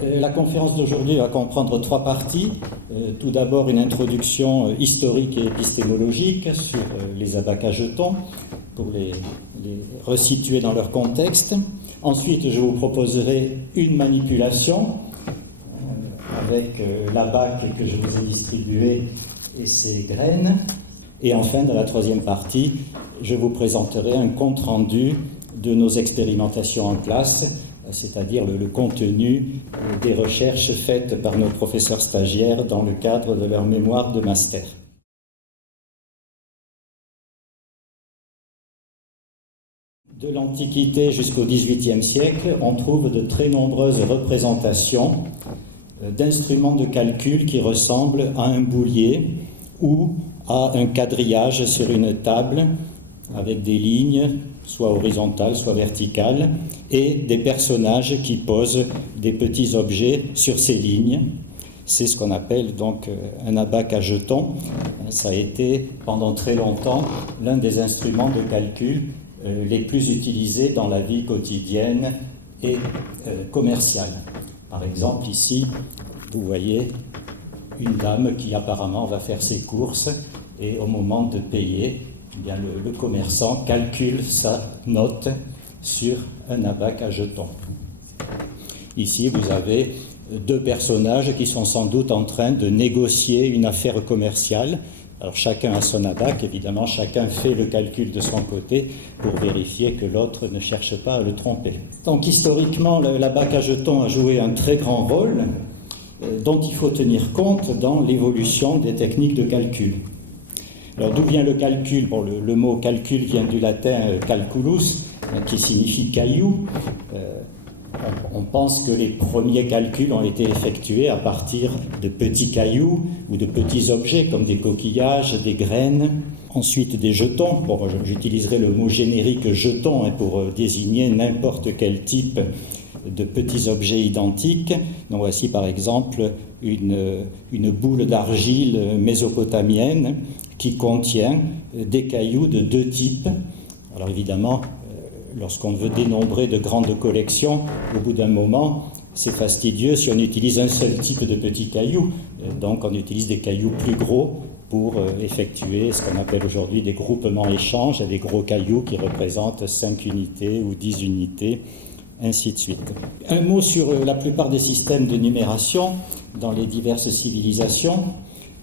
La conférence d'aujourd'hui va comprendre 3 parties. Tout d'abord, une introduction historique et épistémologique sur les abacs à jetons, pour les resituer dans leur contexte. Ensuite, je vous proposerai une manipulation avec l'abac que je vous ai distribué et ses graines. Et enfin, dans la 3e partie, je vous présenterai un compte-rendu de nos expérimentations en classe, c'est-à-dire le contenu des recherches faites par nos professeurs stagiaires dans le cadre de leur mémoire de master. De l'Antiquité jusqu'au XVIIIe siècle, on trouve de très nombreuses représentations d'instruments de calcul qui ressemblent à un boulier ou à un quadrillage sur une table avec des lignes, soit horizontales, soit verticales, et des personnages qui posent des petits objets sur ces lignes. C'est ce qu'on appelle donc un abac à jetons. Ça a été pendant très longtemps l'un des instruments de calcul les plus utilisés dans la vie quotidienne et commerciale. Par exemple, ici, vous voyez une dame qui apparemment va faire ses courses et au moment de payer, eh bien, le commerçant calcule sa note sur un abac à jetons. Ici, vous avez 2 personnages qui sont sans doute en train de négocier une affaire commerciale. Alors chacun a son abac, évidemment, chacun fait le calcul de son côté pour vérifier que l'autre ne cherche pas à le tromper. Donc historiquement, l'abac à jetons a joué un très grand rôle dont il faut tenir compte dans l'évolution des techniques de calcul. Alors d'où vient le calcul? Bon, le mot calcul vient du latin calculus, qui signifie caillou. On pense que les premiers calculs ont été effectués à partir de petits cailloux ou de petits objets comme des coquillages, des graines, ensuite des jetons. Bon, j'utiliserai le mot générique jeton pour désigner n'importe quel type de petits objets identiques. Donc voici par exemple une boule d'argile mésopotamienne qui contient des cailloux de 2 types. Alors évidemment, lorsqu'on veut dénombrer de grandes collections, au bout d'un moment, c'est fastidieux si on utilise un seul type de petits cailloux. Donc on utilise des cailloux plus gros pour effectuer ce qu'on appelle aujourd'hui des groupements échanges, des gros cailloux qui représentent 5 unités ou 10 unités, ainsi de suite. Un mot sur la plupart des systèmes de numération dans les diverses civilisations.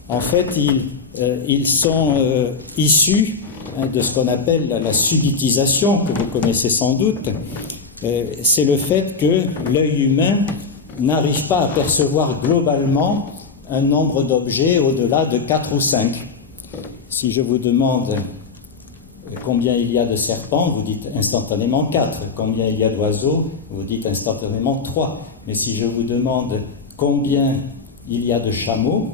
En fait, ils sont issus de ce qu'on appelle la subitisation, que vous connaissez sans doute. C'est le fait que l'œil humain n'arrive pas à percevoir globalement un nombre d'objets au-delà de 4 ou 5. Si je vous demande combien il y a de serpents, vous dites instantanément 4. Combien il y a d'oiseaux, vous dites instantanément 3. Mais si je vous demande combien il y a de chameaux,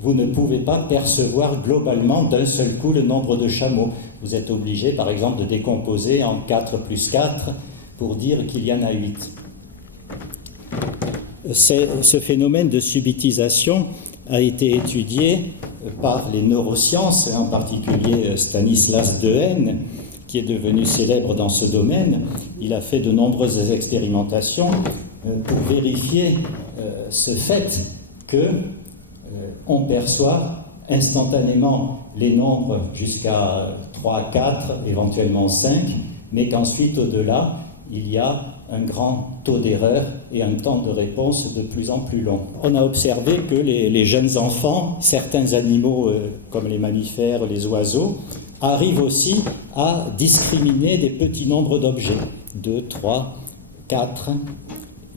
vous ne pouvez pas percevoir globalement d'un seul coup le nombre de chameaux. Vous êtes obligé, par exemple, de décomposer en 4 plus 4 pour dire qu'il y en a 8. Ce phénomène de subitisation a été étudié par les neurosciences, en particulier Stanislas Dehaene, qui est devenu célèbre dans ce domaine. Il a fait de nombreuses expérimentations pour vérifier ce fait que on perçoit instantanément les nombres jusqu'à 3, 4, éventuellement 5, mais qu'ensuite, au-delà, il y a un grand taux d'erreur et un temps de réponse de plus en plus long. On a observé que les jeunes enfants, certains animaux comme les mammifères, les oiseaux, arrivent aussi à discriminer des petits nombres d'objets, 2, 3, 4,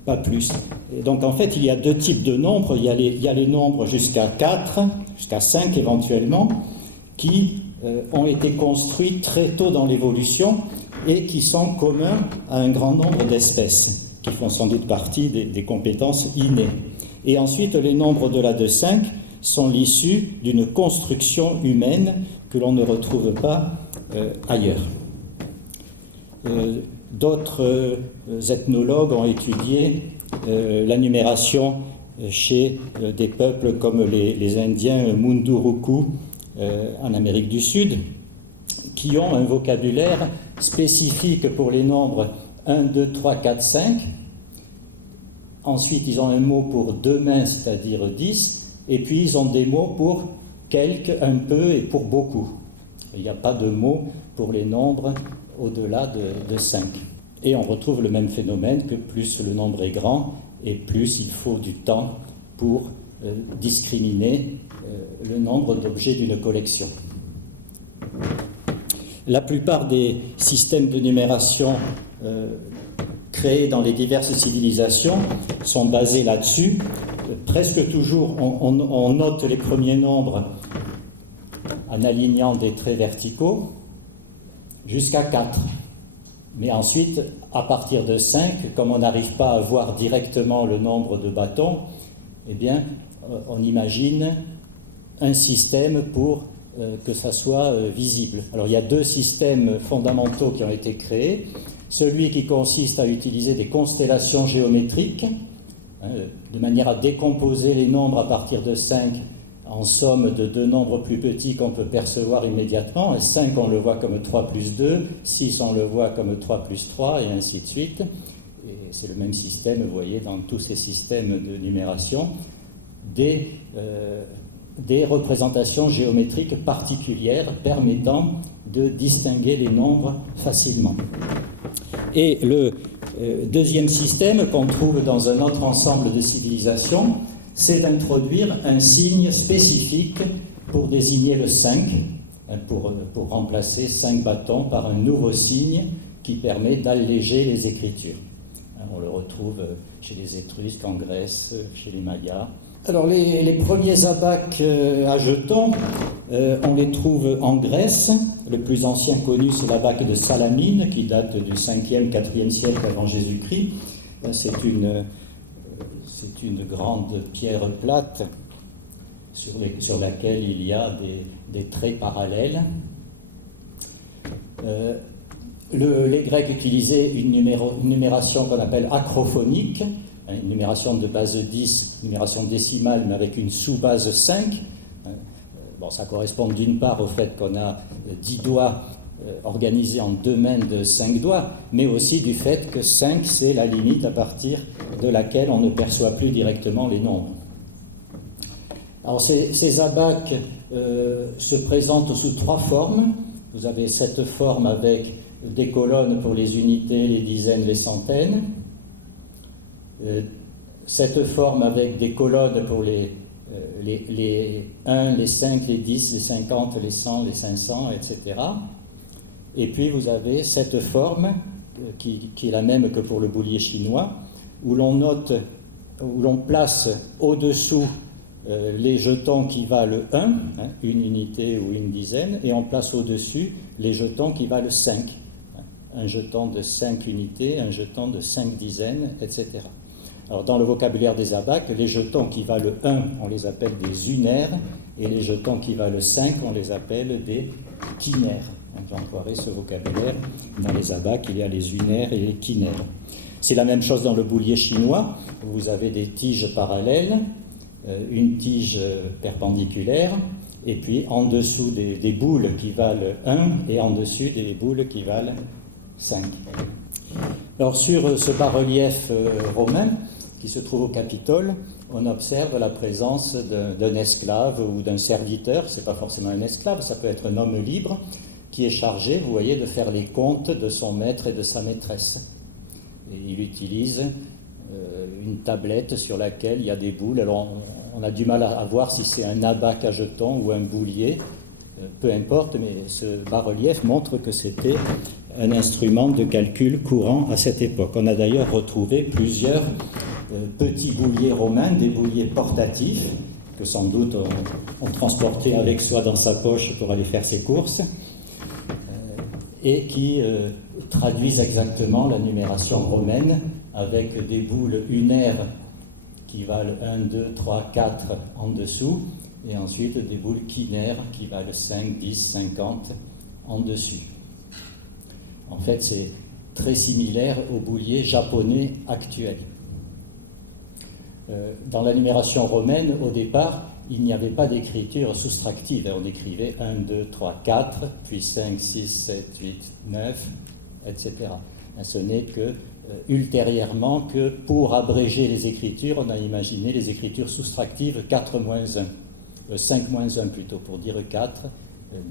pas plus. Et donc en fait, il y a 2 types de nombres. Il y a les nombres jusqu'à 4, jusqu'à 5 éventuellement, qui ont été construits très tôt dans l'évolution et qui sont communs à un grand nombre d'espèces, qui font sans doute partie des compétences innées. Et ensuite, les nombres au-delà de 5 sont l'issue d'une construction humaine que l'on ne retrouve pas ailleurs. D'autres ethnologues ont étudié la numération chez des peuples comme les Indiens Munduruku en Amérique du Sud, qui ont un vocabulaire spécifique pour les nombres 1, 2, 3, 4, 5, Ensuite, ils ont un mot pour demain, c'est-à-dire 10, et puis ils ont des mots pour quelque, un peu et pour beaucoup. Il n'y a pas de mot pour les nombres au-delà de 5. Et on retrouve le même phénomène que plus le nombre est grand et plus il faut du temps pour discriminer le nombre d'objets d'une collection. La plupart des systèmes de numération créés dans les diverses civilisations sont basés là-dessus. Presque toujours, on note les premiers nombres en alignant des traits verticaux jusqu'à 4. Mais ensuite, à partir de 5, comme on n'arrive pas à voir directement le nombre de bâtons, eh bien, on imagine un système pour que ça soit visible. Alors, il y a deux systèmes fondamentaux qui ont été créés. Celui qui consiste à utiliser des constellations géométriques, de manière à décomposer les nombres à partir de 5 en somme de deux nombres plus petits qu'on peut percevoir immédiatement. Et 5, on le voit comme 3 plus 2, 6, on le voit comme 3 plus 3, et ainsi de suite. Et c'est le même système, vous voyez, dans tous ces systèmes de numération, des représentations géométriques particulières permettant de distinguer les nombres facilement. Et le deuxième système qu'on trouve dans un autre ensemble de civilisations, c'est d'introduire un signe spécifique pour désigner le 5, pour remplacer 5 bâtons par un nouveau signe qui permet d'alléger les écritures. On le retrouve chez les Étrusques, en Grèce, chez les Mayas. Alors les premiers abaques à jetons, on les trouve en Grèce. Le plus ancien connu, c'est l'abaque de Salamine, qui date du 5e, 4e siècle avant Jésus-Christ. C'est une grande pierre plate sur laquelle il y a des traits parallèles. Les Grecs utilisaient une numération qu'on appelle acrophonique, une numération de base 10, numération décimale, mais avec une sous-base 5. Bon, ça correspond d'une part au fait qu'on a 10 doigts organisés en deux mains de 5 doigts, mais aussi du fait que 5, c'est la limite à partir de laquelle on ne perçoit plus directement les nombres. Alors, ces abaques se présentent sous 3 formes. Vous avez cette forme avec des colonnes pour les unités, les dizaines, les centaines. Cette forme avec des colonnes pour les 1, les 5, les 10, les 50, les 100, les 500, etc. Et puis vous avez cette forme qui est la même que pour le boulier chinois, où l'on place au-dessous les jetons qui valent 1, une unité ou une dizaine, et on place au-dessus les jetons qui valent 5. Un jeton de 5 unités, un jeton de 5 dizaines, etc. Alors, dans le vocabulaire des abaques, les jetons qui valent 1, on les appelle des unaires, et les jetons qui valent 5, on les appelle des quinaires. J'emploierai ce vocabulaire. Dans les abaques, il y a les unaires et les quinaires. C'est la même chose dans le boulier chinois. Vous avez des tiges parallèles, une tige perpendiculaire, et puis en dessous des boules qui valent 1, et en dessus des boules qui valent 5. Alors, sur ce bas-relief romain, qui se trouve au Capitole, on observe la présence d'un esclave ou d'un serviteur. Ce n'est pas forcément un esclave, ça peut être un homme libre qui est chargé, vous voyez, de faire les comptes de son maître et de sa maîtresse. Et il utilise une tablette sur laquelle il y a des boules. Alors on a du mal à voir si c'est un abaque à jetons ou un boulier, peu importe, mais ce bas-relief montre que c'était un instrument de calcul courant à cette époque. On a d'ailleurs retrouvé plusieurs petits bouliers romains, des bouliers portatifs, que sans doute on transportait avec soi dans sa poche pour aller faire ses courses, et qui traduisent exactement la numération romaine, avec des boules unaires qui valent 1, 2, 3, 4 en dessous, et ensuite des boules quinaires qui valent 5, 10, 50 en dessus. En fait, c'est très similaire au boulier japonais actuel. Dans la numération romaine, au départ, il n'y avait pas d'écriture soustractive. On écrivait 1, 2, 3, 4, puis 5, 6, 7, 8, 9, etc. Ce n'est que ultérieurement que pour abréger les écritures, on a imaginé les écritures soustractives 4-1, 5-1 plutôt pour dire 4,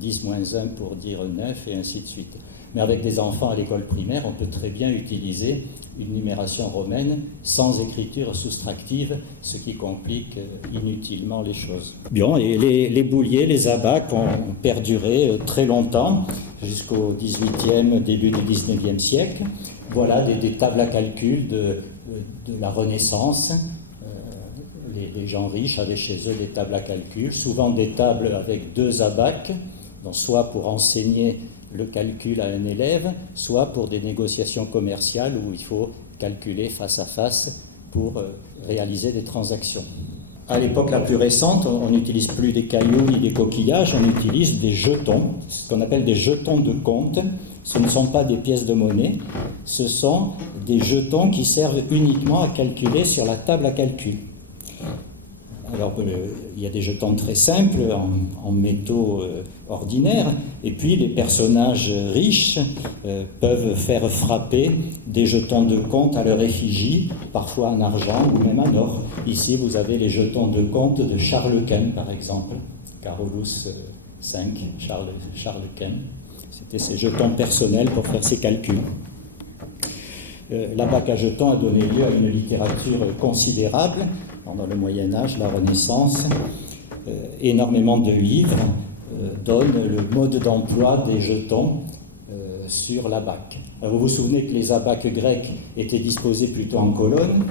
10-1 pour dire 9 et ainsi de suite. Mais avec des enfants à l'école primaire, on peut très bien utiliser une numération romaine sans écriture soustractive, ce qui complique inutilement les choses. Bien, et les bouliers, les abaques ont perduré très longtemps, jusqu'au XVIIIe, début du XIXe siècle. Voilà des tables à calcul de la Renaissance. Les gens riches avaient chez eux des tables à calcul, souvent des tables avec 2 abaques, donc soit pour enseigner le calcul à un élève, soit pour des négociations commerciales où il faut calculer face à face pour réaliser des transactions. À l'époque la plus récente, on n'utilise plus des cailloux ni des coquillages, on utilise des jetons, ce qu'on appelle des jetons de compte. Ce ne sont pas des pièces de monnaie, ce sont des jetons qui servent uniquement à calculer sur la table à calcul. Alors, il y a des jetons très simples, en métaux ordinaires, et puis les personnages riches peuvent faire frapper des jetons de compte à leur effigie, parfois en argent ou même en or. Ici, vous avez les jetons de compte de Charles Quint, par exemple, Carolus V, Charles Quint. C'était ses jetons personnels pour faire ses calculs. L'abaque à jetons a donné lieu à une littérature considérable pendant le Moyen-Âge, la Renaissance. Énormément de livres donnent le mode d'emploi des jetons sur l'abaque. Vous vous souvenez que les abaques grecs étaient disposés plutôt en colonnes,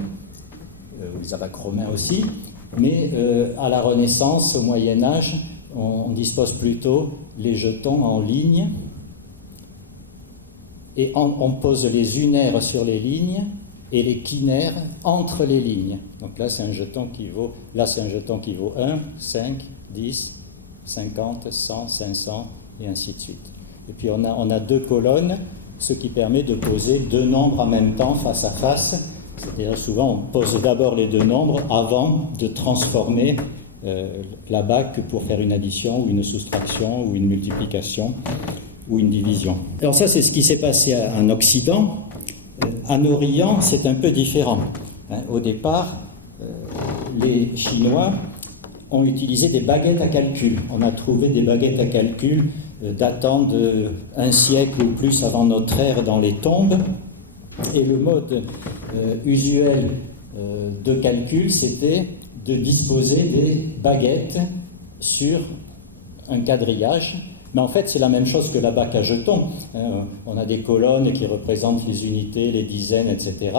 les abaques romains aussi, mais à la Renaissance, au Moyen-Âge, on dispose plutôt les jetons en ligne, et on pose les unaires sur les lignes et les quinaires entre les lignes. Donc là, c'est un jeton qui vaut 1, 5, 10, 50, 100, 500 et ainsi de suite. Et puis on a 2 colonnes, ce qui permet de poser 2 nombres en même temps face à face. C'est-à-dire souvent on pose d'abord les 2 nombres avant de transformer l'abaque pour faire une addition ou une soustraction ou une multiplication ou une division. Alors ça, c'est ce qui s'est passé en Occident. En Orient, c'est un peu différent. Au départ, les Chinois ont utilisé des baguettes à calcul. On a trouvé des baguettes à calcul datant d'1 siècle ou plus avant notre ère dans les tombes. Et le mode usuel de calcul, c'était de disposer des baguettes sur un quadrillage. Mais en fait, c'est la même chose que l'abaque à jetons. On a des colonnes qui représentent les unités, les dizaines, etc.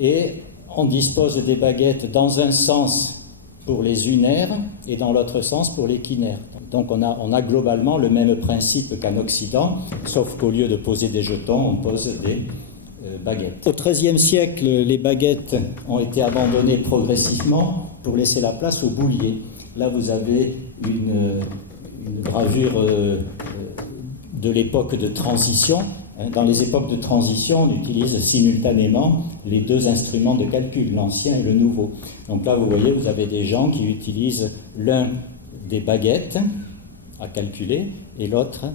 Et on dispose des baguettes dans un sens pour les unaires et dans l'autre sens pour les quinaires. Donc on a globalement le même principe qu'en Occident, sauf qu'au lieu de poser des jetons, on pose des baguettes. Au XIIIe siècle, les baguettes ont été abandonnées progressivement pour laisser la place aux bouliers. Là, vous avez une gravure de l'époque de transition. Dans les époques de transition, on utilise simultanément les 2 instruments de calcul, l'ancien et le nouveau. Donc là, vous voyez, vous avez des gens qui utilisent l'un des baguettes à calculer et l'autre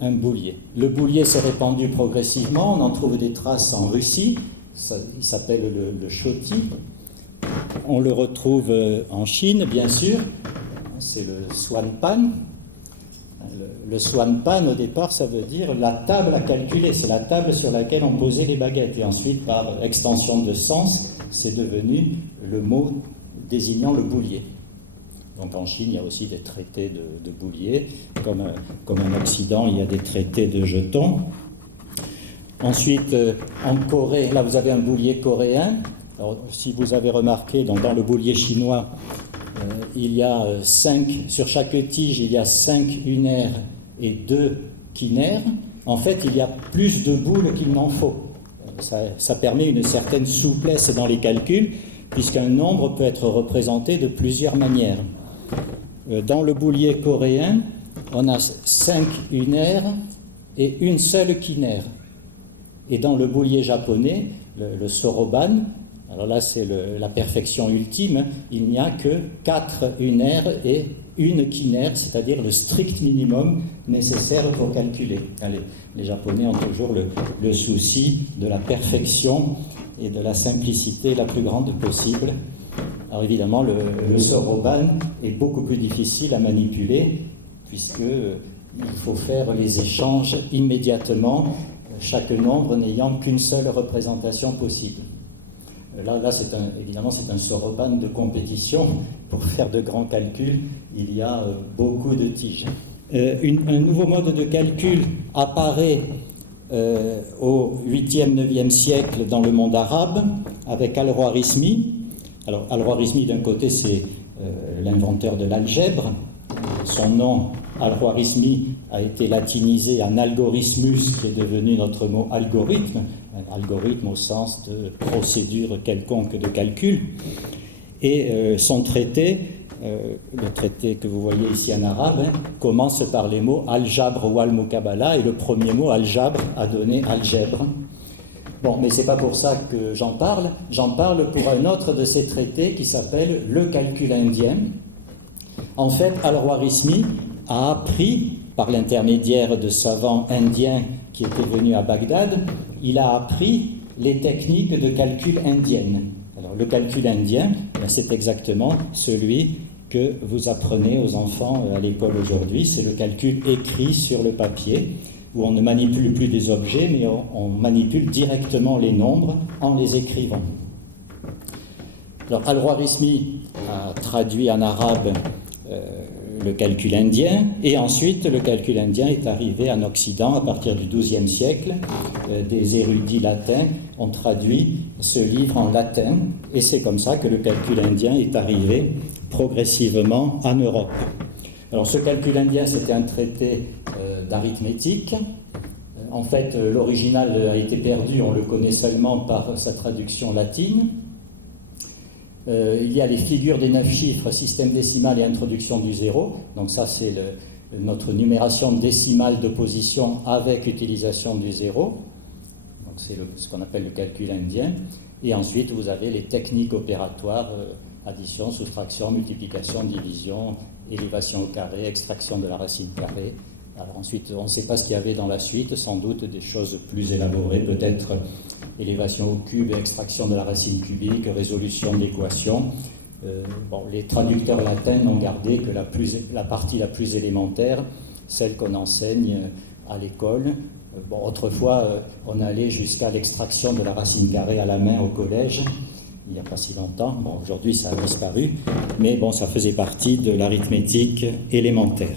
un boulier. Le boulier s'est répandu progressivement, on en trouve des traces en Russie, il s'appelle le shoti. On le retrouve en Chine, bien sûr, c'est le swanpan. Le swanpan, au départ, ça veut dire la table à calculer. C'est la table sur laquelle on posait les baguettes. Et ensuite, par extension de sens, c'est devenu le mot désignant le boulier. Donc en Chine, il y a aussi des traités de boulier. Comme en Occident, il y a des traités de jetons. Ensuite, en Corée, là vous avez un boulier coréen. Alors, si vous avez remarqué, dans le boulier chinois, il y a 5, sur chaque tige, il y a 5 unaires et 2 quinaires. En fait, il y a plus de boules qu'il n'en faut. Ça permet une certaine souplesse dans les calculs, puisqu'un nombre peut être représenté de plusieurs manières. Dans le boulier coréen, on a 5 unaires et une seule quinaire. Et dans le boulier japonais, le soroban, alors là c'est la perfection ultime, il n'y a que 4 unaires et une quinaire, c'est-à-dire le strict minimum nécessaire pour calculer. Les Japonais ont toujours le souci de la perfection et de la simplicité la plus grande possible. Alors évidemment, le soroban est beaucoup plus difficile à manipuler, puisqu'il faut faire les échanges immédiatement, chaque nombre n'ayant qu'une seule représentation possible. Là évidemment, c'est un soroban de compétition. Pour faire de grands calculs, il y a beaucoup de tiges. Un nouveau mode de calcul apparaît au 8e, 9e siècle dans le monde arabe, avec Al-Khwarizmi. Alors, Al-Khwarizmi, d'un côté, c'est l'inventeur de l'algèbre. Son nom, Al-Khwarizmi, a été latinisé en algorithmus, qui est devenu notre mot algorithme. Un algorithme au sens de procédure quelconque de calcul. Et son traité, le traité que vous voyez ici en arabe, commence par les mots al-jabr ou al-mukabala, et le premier mot al-jabr a donné algèbre. Bon, mais c'est pas pour ça que j'en parle pour un autre de ces traités qui s'appelle le calcul indien. En fait, Al-Khwarizmi a appris, par l'intermédiaire de savants indiens qui étaient venus à Bagdad, il a appris les techniques de calcul indiennes. Alors, le calcul indien, c'est exactement celui que vous apprenez aux enfants à l'école aujourd'hui. C'est le calcul écrit sur le papier, où on ne manipule plus des objets, mais on manipule directement les nombres en les écrivant. Alors, Al-Khwarizmi a traduit en arabe le calcul indien, et ensuite le calcul indien est arrivé en Occident à partir du XIIe siècle. Des érudits latins ont traduit ce livre en latin, et c'est comme ça que le calcul indien est arrivé progressivement en Europe. Alors ce calcul indien, c'était un traité d'arithmétique. En fait, l'original a été perdu, on le connaît seulement par sa traduction latine. Il y a les figures des 9 chiffres, système décimal et introduction du zéro. Donc ça, c'est notre numération décimale de position avec utilisation du zéro. Donc c'est ce qu'on appelle le calcul indien. Et ensuite, vous avez les techniques opératoires, addition, soustraction, multiplication, division, élévation au carré, extraction de la racine carrée. Alors ensuite, on ne sait pas ce qu'il y avait dans la suite, sans doute des choses plus élaborées, peut-être élévation au cube et extraction de la racine cubique, résolution d'équations. Les traducteurs latins n'ont gardé que la partie la plus élémentaire, celle qu'on enseigne à l'école. Autrefois, on allait jusqu'à l'extraction de la racine carrée à la main au collège, il n'y a pas si longtemps. Aujourd'hui, ça a disparu, mais ça faisait partie de l'arithmétique élémentaire.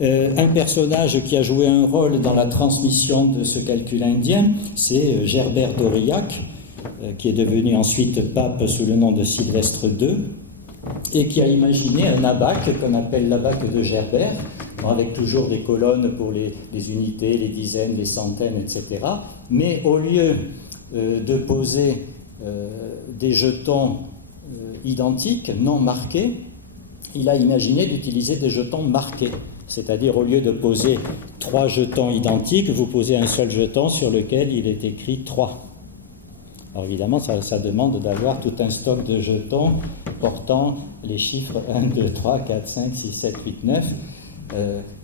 Un personnage qui a joué un rôle dans la transmission de ce calcul indien, c'est Gerbert d'Aurillac, qui est devenu ensuite pape sous le nom de Sylvestre II, et qui a imaginé un abaque qu'on appelle l'abaque de Gerbert, avec toujours des colonnes pour les unités, les dizaines, les centaines, etc. Mais au lieu de poser des jetons identiques, non marqués, il a imaginé d'utiliser des jetons marqués. C'est-à-dire, au lieu de poser 3 jetons identiques, vous posez un seul jeton sur lequel il est écrit 3. Alors évidemment, ça demande d'avoir tout un stock de jetons portant les chiffres 1, 2, 3, 4, 5, 6, 7, 8, 9.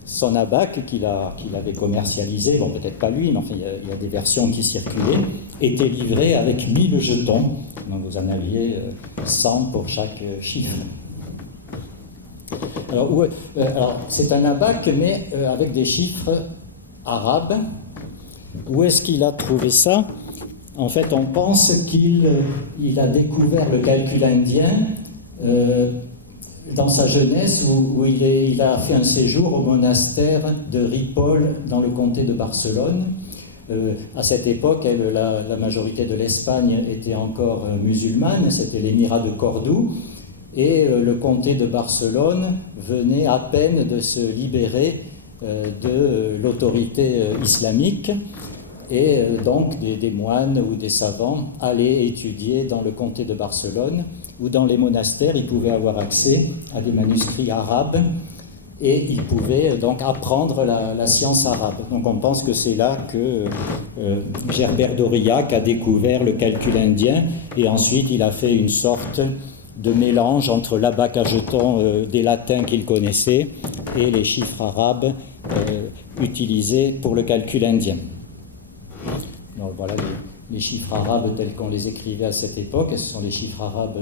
Son abaque qu'il avait commercialisé, peut-être pas lui, mais enfin il y a des versions qui circulaient, était livré avec 1000 jetons. Donc vous en aviez 100 pour chaque chiffre. Alors c'est un abaque, mais avec des chiffres arabes. Où est-ce qu'il a trouvé ça ? En fait, on pense qu'il a découvert le calcul indien dans sa jeunesse, où il a fait un séjour au monastère de Ripoll, dans le comté de Barcelone. À cette époque, la majorité de l'Espagne était encore musulmane, c'était l'émirat de Cordoue. Et le comté de Barcelone venait à peine de se libérer de l'autorité islamique, et donc des moines ou des savants allaient étudier dans le comté de Barcelone, où dans les monastères ils pouvaient avoir accès à des manuscrits arabes, et ils pouvaient donc apprendre la science arabe. Donc on pense que c'est là que Gerbert d'Aurillac a découvert le calcul indien, et ensuite il a fait une sorte de mélange entre l'abaque à jetons des latins qu'il connaissait et les chiffres arabes utilisés pour le calcul indien. Donc voilà les chiffres arabes tels qu'on les écrivait à cette époque. Ce sont les chiffres arabes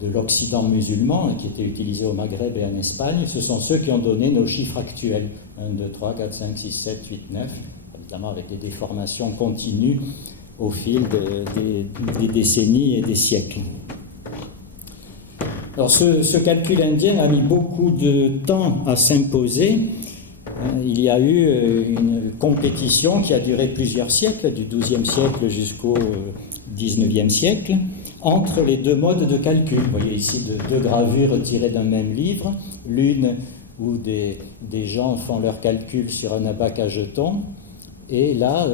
de l'Occident musulman qui étaient utilisés au Maghreb et en Espagne. Ce sont ceux qui ont donné nos chiffres actuels. 1, 2, 3, 4, 5, 6, 7, 8, 9. Évidemment avec des déformations continues au fil des décennies et des siècles. Alors ce calcul indien a mis beaucoup de temps à s'imposer. Il y a eu une compétition qui a duré plusieurs siècles, du XIIe siècle jusqu'au XIXe siècle, entre les deux modes de calcul. Vous voyez ici deux gravures tirées d'un même livre, l'une où des gens font leurs calculs sur un abaque à jetons, et là,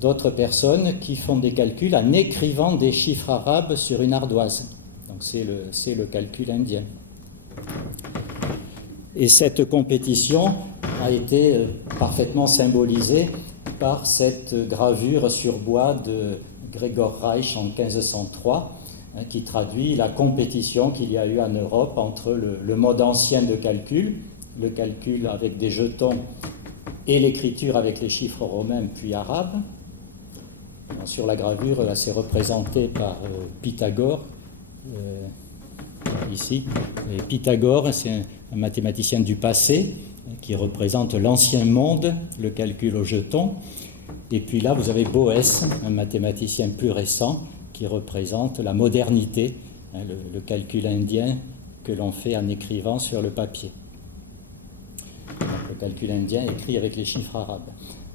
d'autres personnes qui font des calculs en écrivant des chiffres arabes sur une ardoise. Donc c'est le calcul indien. Et cette compétition a été parfaitement symbolisée par cette gravure sur bois de Gregor Reich en 1503, qui traduit la compétition qu'il y a eu en Europe entre le mode ancien de calcul, le calcul avec des jetons et l'écriture avec les chiffres romains puis arabes. Sur la gravure, là, c'est représenté par Pythagore, ici. Et Pythagore, c'est un mathématicien du passé qui représente l'ancien monde, le calcul au jeton. Et puis là, vous avez Boès, un mathématicien plus récent, qui représente la modernité, le calcul indien que l'on fait en écrivant sur le papier. Donc, le calcul indien écrit avec les chiffres arabes.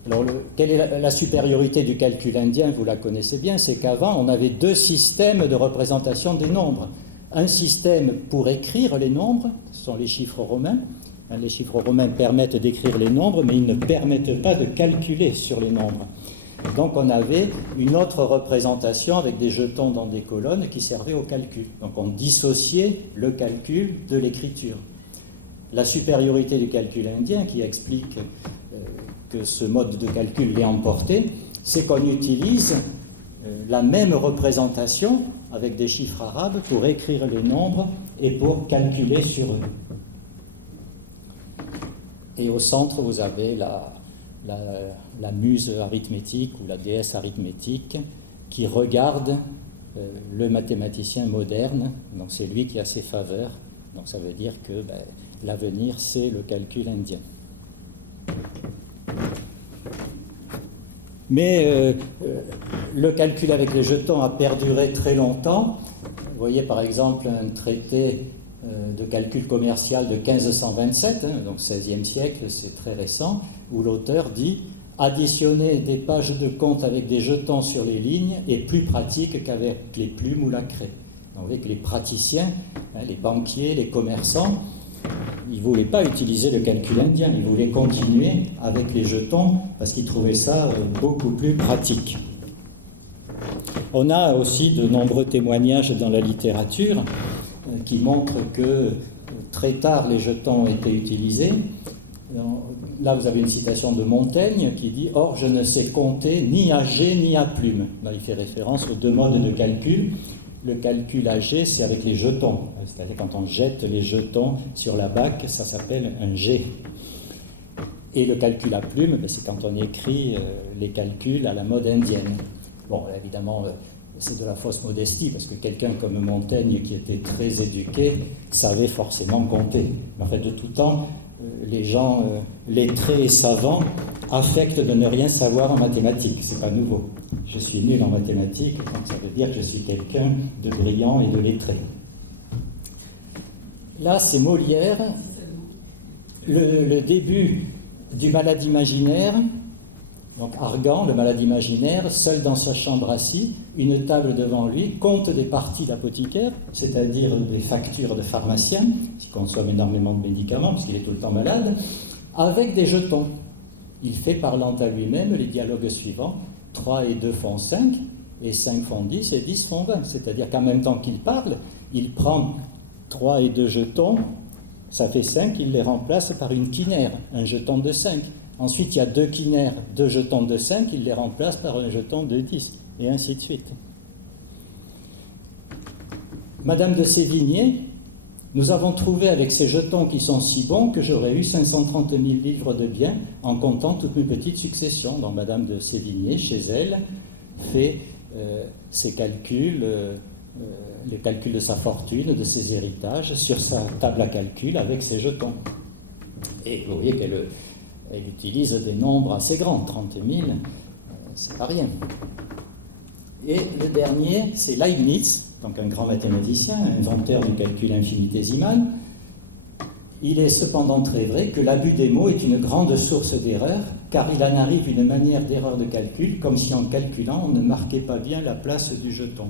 Alors, quelle est la supériorité du calcul indien? Vous la connaissez bien, c'est qu'avant, on avait deux systèmes de représentation des nombres. Un système pour écrire les nombres, ce sont les chiffres romains. Les chiffres romains permettent d'écrire les nombres, mais ils ne permettent pas de calculer sur les nombres. Donc on avait une autre représentation avec des jetons dans des colonnes qui servaient au calcul. Donc on dissociait le calcul de l'écriture. La supériorité du calcul indien, qui explique que ce mode de calcul l'ait emporté, c'est qu'on utilise la même représentation avec des chiffres arabes pour écrire les nombres et pour calculer sur eux. Et au centre, vous avez la muse arithmétique ou la déesse arithmétique qui regarde le mathématicien moderne. Donc c'est lui qui a ses faveurs. Donc ça veut dire que l'avenir, c'est le calcul indien. Mais le calcul avec les jetons a perduré très longtemps. Vous voyez par exemple un traité de calcul commercial de 1527, donc 16e siècle, c'est très récent, où l'auteur dit « Additionner des pages de compte avec des jetons sur les lignes est plus pratique qu'avec les plumes ou la craie. » Vous voyez que les praticiens, les banquiers, les commerçants, ils ne voulaient pas utiliser le calcul indien, ils voulaient continuer avec les jetons parce qu'ils trouvaient ça beaucoup plus pratique. On a aussi de nombreux témoignages dans la littérature qui montrent que très tard les jetons ont été utilisés. Là, vous avez une citation de Montaigne qui dit « Or, je ne sais compter ni à jet ni à plume ». Là, il fait référence aux deux modes de calcul. Le calcul à jet, c'est avec les jetons. C'est-à-dire quand on jette les jetons sur la bac, ça s'appelle un jet. Et le calcul à plume, c'est quand on écrit les calculs à la mode indienne. Bon, évidemment, c'est de la fausse modestie, parce que quelqu'un comme Montaigne, qui était très éduqué, savait forcément compter. En fait, de tout temps, les gens lettrés et savants affectent de ne rien savoir en mathématiques. C'est pas nouveau. Je suis nul en mathématiques, donc ça veut dire que je suis quelqu'un de brillant et de lettré. Là, c'est Molière, le début du Malade imaginaire. Donc Argan, le malade imaginaire, seul dans sa chambre assis, une table devant lui, compte des parties d'apothicaire, c'est-à-dire des factures de pharmacien, qui consomme énormément de médicaments, parce qu'il est tout le temps malade, avec des jetons. Il fait, parlant à lui-même, les dialogues suivants. 3 et 2 font 5, et 5 font 10, et 10 font 20. C'est-à-dire qu'en même temps qu'il parle, il prend 3 et 2 jetons, ça fait 5, il les remplace par une quinaire, un jeton de 5. Ensuite, il y a 2 quinaires, 2 jetons de 5, il les remplace par un jeton de 10, et ainsi de suite. Madame de Sévigné, nous avons trouvé avec ces jetons qui sont si bons que j'aurais eu 530 000 livres de biens en comptant toutes mes petites successions. Donc Madame de Sévigné, chez elle, fait ses calculs, les calculs de sa fortune, de ses héritages, sur sa table à calcul avec ses jetons. Et vous voyez qu'elle utilise des nombres assez grands, 30 000, c'est pas rien. Et le dernier, c'est Leibniz, donc un grand mathématicien, inventeur du calcul infinitésimal. Il est cependant très vrai que l'abus des mots est une grande source d'erreur, car il en arrive une manière d'erreur de calcul, comme si en calculant, on ne marquait pas bien la place du jeton.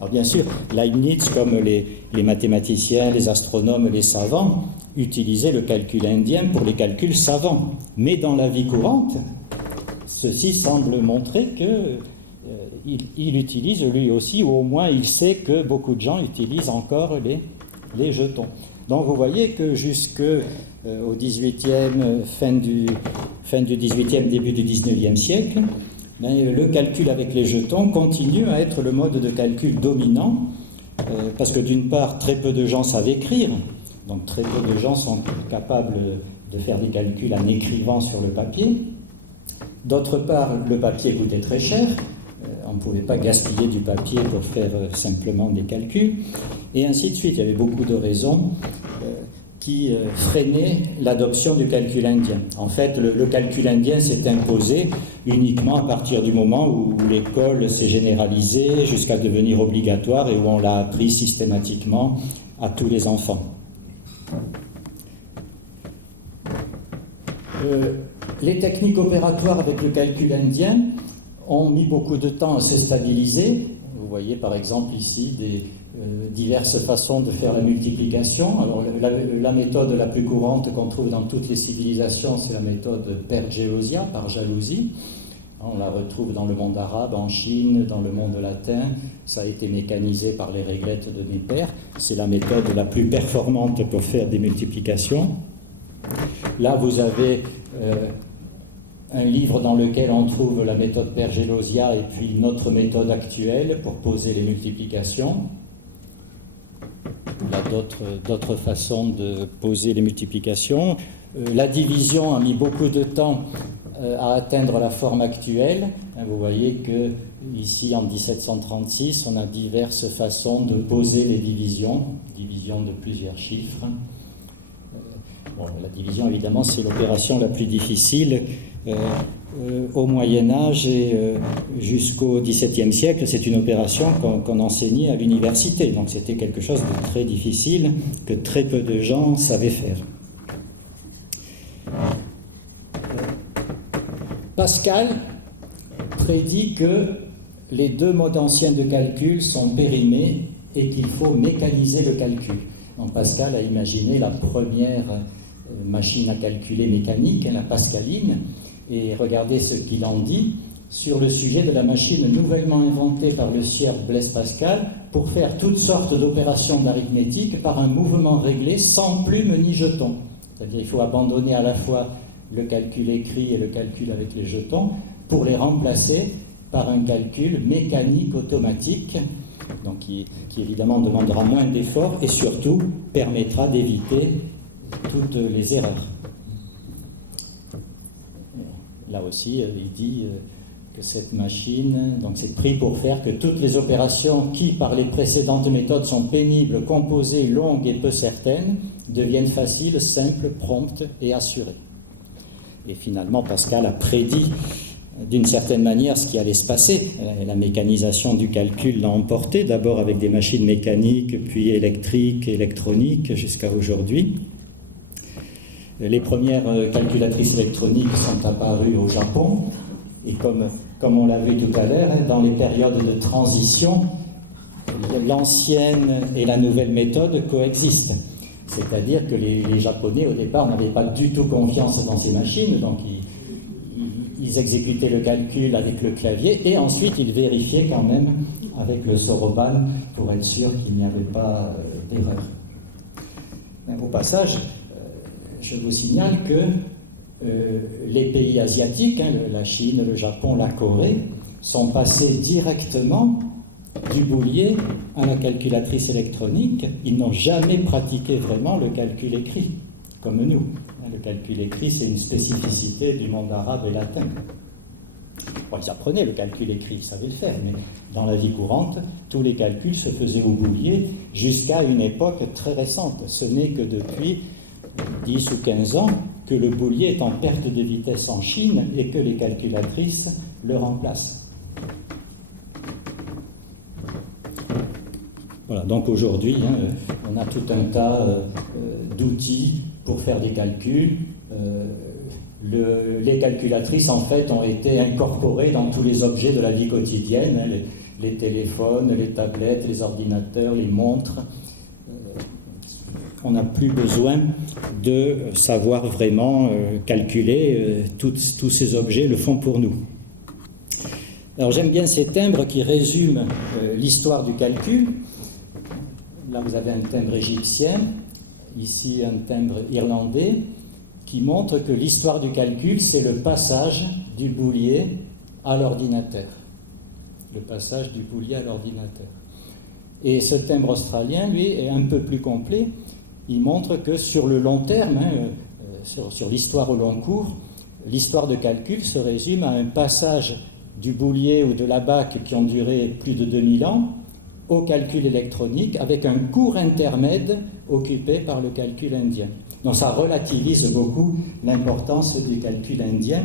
Alors bien sûr, Leibniz, comme les mathématiciens, les astronomes, les savants, utilisait le calcul indien pour les calculs savants. Mais dans la vie courante, ceci semble montrer que il utilise lui aussi, ou au moins il sait que beaucoup de gens utilisent encore les jetons. Donc vous voyez que jusqu'au 18e, fin du 18e, début du 19e siècle, le calcul avec les jetons continue à être le mode de calcul dominant, parce que d'une part, très peu de gens savent écrire, donc très peu de gens sont capables de faire des calculs en écrivant sur le papier. D'autre part, le papier coûtait très cher. On ne pouvait pas gaspiller du papier pour faire simplement des calculs, et ainsi de suite. Il y avait beaucoup de raisons qui freinaient l'adoption du calcul indien. En fait, le calcul indien s'est imposé uniquement à partir du moment où l'école s'est généralisée jusqu'à devenir obligatoire et où on l'a appris systématiquement à tous les enfants. Les techniques opératoires avec le calcul indien ont mis beaucoup de temps à se stabiliser. Vous voyez par exemple ici diverses façons de faire la multiplication. Alors la méthode la plus courante qu'on trouve dans toutes les civilisations, c'est la méthode per gelosia, par jalousie. On la retrouve dans le monde arabe, en Chine, dans le monde latin. Ça a été mécanisé par les réglettes de Neper. C'est la méthode la plus performante pour faire des multiplications. Là, vous avez un livre dans lequel on trouve la méthode per gelosia et puis notre méthode actuelle pour poser les multiplications. Il y a d'autres façons de poser les multiplications. La division a mis beaucoup de temps à atteindre la forme actuelle. Vous voyez que ici, en 1736, on a diverses façons de poser les division de plusieurs chiffres. Bon, la division, évidemment, c'est l'opération la plus difficile. Au Moyen-Âge et jusqu'au XVIIe siècle, c'est une opération qu'on enseignait à l'université. Donc c'était quelque chose de très difficile que très peu de gens savaient faire. Pascal prédit que les deux modes anciens de calcul sont périmés et qu'il faut mécaniser le calcul. Donc Pascal a imaginé la première machine à calculer mécanique, la pascaline, et regardez ce qu'il en dit sur le sujet de la machine nouvellement inventée par le sieur Blaise Pascal pour faire toutes sortes d'opérations d'arithmétique par un mouvement réglé sans plume ni jeton. C'est-à-dire qu'il faut abandonner à la fois le calcul écrit et le calcul avec les jetons pour les remplacer par un calcul mécanique automatique, donc qui évidemment demandera moins d'efforts et surtout permettra d'éviter toutes les erreurs. Là aussi, il dit que cette machine, donc c'est pris pour faire que toutes les opérations qui, par les précédentes méthodes, sont pénibles, composées, longues et peu certaines, deviennent faciles, simples, promptes et assurées. Et finalement, Pascal a prédit d'une certaine manière ce qui allait se passer. La mécanisation du calcul l'a emporté, d'abord avec des machines mécaniques, puis électriques, électroniques, jusqu'à aujourd'hui. Les premières calculatrices électroniques sont apparues au Japon, et comme on l'a vu tout à l'heure, dans les périodes de transition, l'ancienne et la nouvelle méthode coexistent. C'est-à-dire que les Japonais, au départ, n'avaient pas du tout confiance dans ces machines, donc ils exécutaient le calcul avec le clavier, et ensuite ils vérifiaient quand même avec le soroban pour être sûr qu'il n'y avait pas d'erreur. Au passage, je vous signale que les pays asiatiques, la Chine, le Japon, la Corée, sont passés directement du boulier à la calculatrice électronique, ils n'ont jamais pratiqué vraiment le calcul écrit, comme nous. Le calcul écrit, c'est une spécificité du monde arabe et latin. Bon, ils apprenaient le calcul écrit, ils savaient le faire, mais dans la vie courante, tous les calculs se faisaient au boulier jusqu'à une époque très récente. Ce n'est que depuis 10 ou 15 ans que le boulier est en perte de vitesse en Chine et que les calculatrices le remplacent. Voilà, donc aujourd'hui, on a tout un tas d'outils pour faire des calculs. Les calculatrices, en fait, ont été incorporées dans tous les objets de la vie quotidienne, les téléphones, les tablettes, les ordinateurs, les montres. On n'a plus besoin de savoir vraiment calculer, tous ces objets le font pour nous. Alors j'aime bien ces timbres qui résument l'histoire du calcul. Là vous avez un timbre égyptien, ici un timbre irlandais, qui montre que l'histoire du calcul, c'est le passage du boulier à l'ordinateur. Le passage du boulier à l'ordinateur. Et ce timbre australien, lui, est un peu plus complet. Il montre que sur le long terme, sur l'histoire au long cours, l'histoire de calcul se résume à un passage du boulier ou de l'abaque qui ont duré plus de 2000 ans au calcul électronique avec un court intermède occupé par le calcul indien. Donc ça relativise beaucoup l'importance du calcul indien.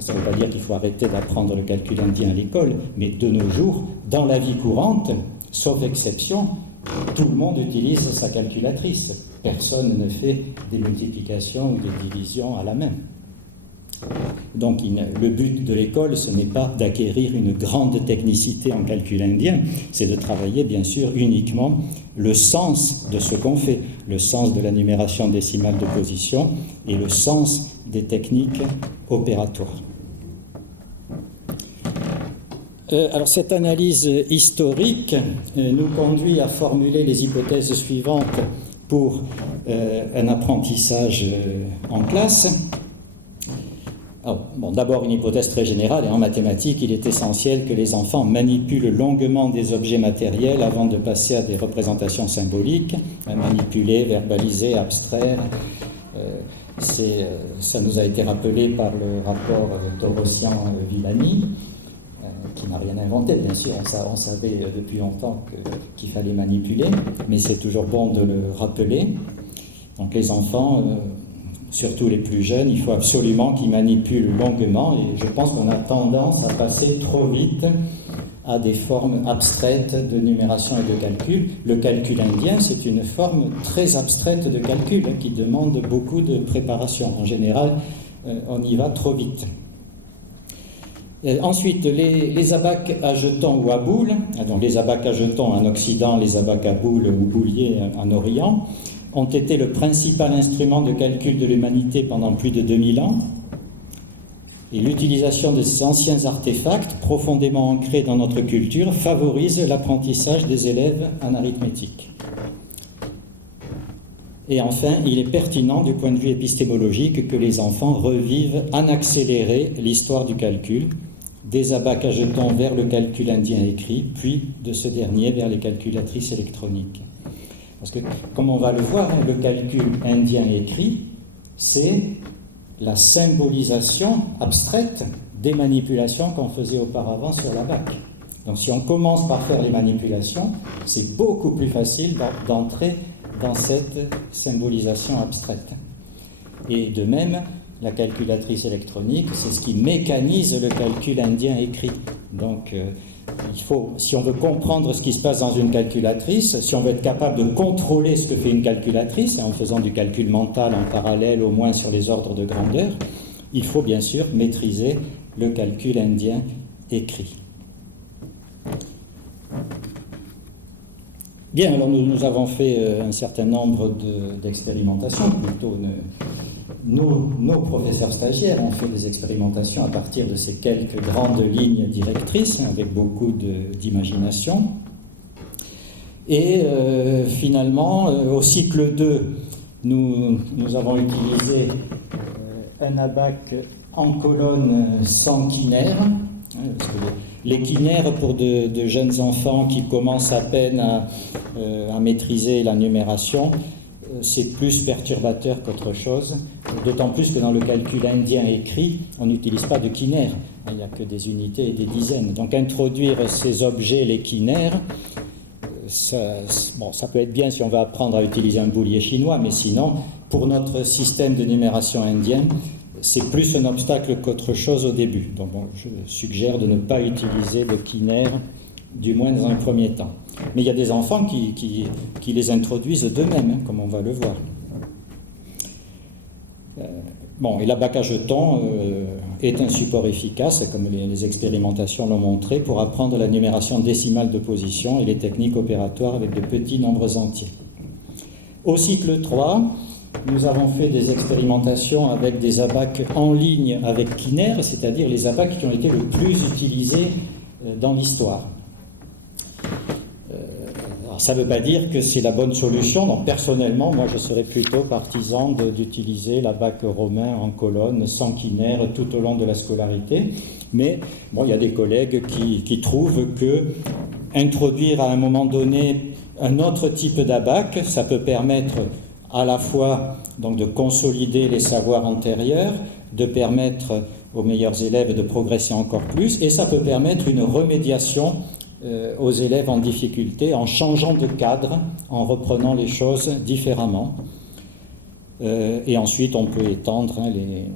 Ça ne veut pas dire qu'il faut arrêter d'apprendre le calcul indien à l'école, mais de nos jours, dans la vie courante, sauf exception, tout le monde utilise sa calculatrice. Personne ne fait des multiplications ou des divisions à la main. Donc le but de l'école, ce n'est pas d'acquérir une grande technicité en calcul indien, c'est de travailler bien sûr uniquement le sens de ce qu'on fait, le sens de la numération décimale de position et le sens des techniques opératoires. Alors cette analyse historique nous conduit à formuler les hypothèses suivantes pour un apprentissage en classe. D'abord une hypothèse très générale, et en mathématiques, il est essentiel que les enfants manipulent longuement des objets matériels avant de passer à des représentations symboliques, manipuler, verbaliser, abstraire. Ça nous a été rappelé par le rapport Torossian-Villani, qui n'a rien inventé, bien sûr, on savait depuis longtemps qu'il fallait manipuler, mais c'est toujours bon de le rappeler. Donc les enfants... surtout les plus jeunes, il faut absolument qu'ils manipulent longuement, et je pense qu'on a tendance à passer trop vite à des formes abstraites de numération et de calcul. Le calcul indien, c'est une forme très abstraite de calcul qui demande beaucoup de préparation. En général, on y va trop vite. Ensuite, les abaques à jetons ou à boules, donc les abaques à jetons en Occident, les abaques à boules ou bouliers en Orient, ont été le principal instrument de calcul de l'humanité pendant plus de 2000 ans. Et l'utilisation de ces anciens artefacts, profondément ancrés dans notre culture, favorise l'apprentissage des élèves en arithmétique. Et enfin, il est pertinent du point de vue épistémologique que les enfants revivent en accéléré l'histoire du calcul, des abaques à jetons vers le calcul indien écrit, puis de ce dernier vers les calculatrices électroniques. Parce que, comme on va le voir, le calcul indien écrit, c'est la symbolisation abstraite des manipulations qu'on faisait auparavant sur l'abaque. Donc si on commence par faire les manipulations, c'est beaucoup plus facile d'entrer dans cette symbolisation abstraite. Et de même, la calculatrice électronique, c'est ce qui mécanise le calcul indien écrit. Donc si on veut comprendre ce qui se passe dans une calculatrice, si on veut être capable de contrôler ce que fait une calculatrice, en faisant du calcul mental en parallèle au moins sur les ordres de grandeur, il faut bien sûr maîtriser le calcul indien écrit. Bien, alors nous avons fait un certain nombre d'expérimentations, plutôt nos professeurs stagiaires ont fait des expérimentations à partir de ces quelques grandes lignes directrices, avec beaucoup d'imagination. Et finalement, au cycle 2, nous avons utilisé un abaque en colonne sans quinaire, Parce que les quinaires, pour de jeunes enfants qui commencent à peine à maîtriser la numération, c'est plus perturbateur qu'autre chose, d'autant plus que dans le calcul indien écrit, on n'utilise pas de quinaires, il n'y a que des unités et des dizaines. Donc introduire ces objets, les quinaires, ça peut être bien si on va apprendre à utiliser un boulier chinois, mais sinon, pour notre système de numération indien, c'est plus un obstacle qu'autre chose au début. Donc je suggère de ne pas utiliser de quinaires, du moins dans un premier temps. Mais il y a des enfants qui les introduisent d'eux-mêmes, comme on va le voir. Et l'abac à jetons est un support efficace, comme les expérimentations l'ont montré, pour apprendre la numération décimale de position et les techniques opératoires avec de petits nombres entiers. Au cycle 3, nous avons fait des expérimentations avec des abacs en ligne avec quinaires, c'est-à-dire les abacs qui ont été le plus utilisés dans l'histoire. Ça ne veut pas dire que c'est la bonne solution. Donc, personnellement, moi, je serais plutôt partisan d'utiliser l'abac romain en colonne, sans quinaire, tout au long de la scolarité. Mais il y a des collègues qui trouvent que introduire à un moment donné un autre type d'abac, ça peut permettre à la fois donc, de consolider les savoirs antérieurs, de permettre aux meilleurs élèves de progresser encore plus, et ça peut permettre une remédiation aux élèves en difficulté en changeant de cadre, en reprenant les choses différemment. Et ensuite, on peut étendre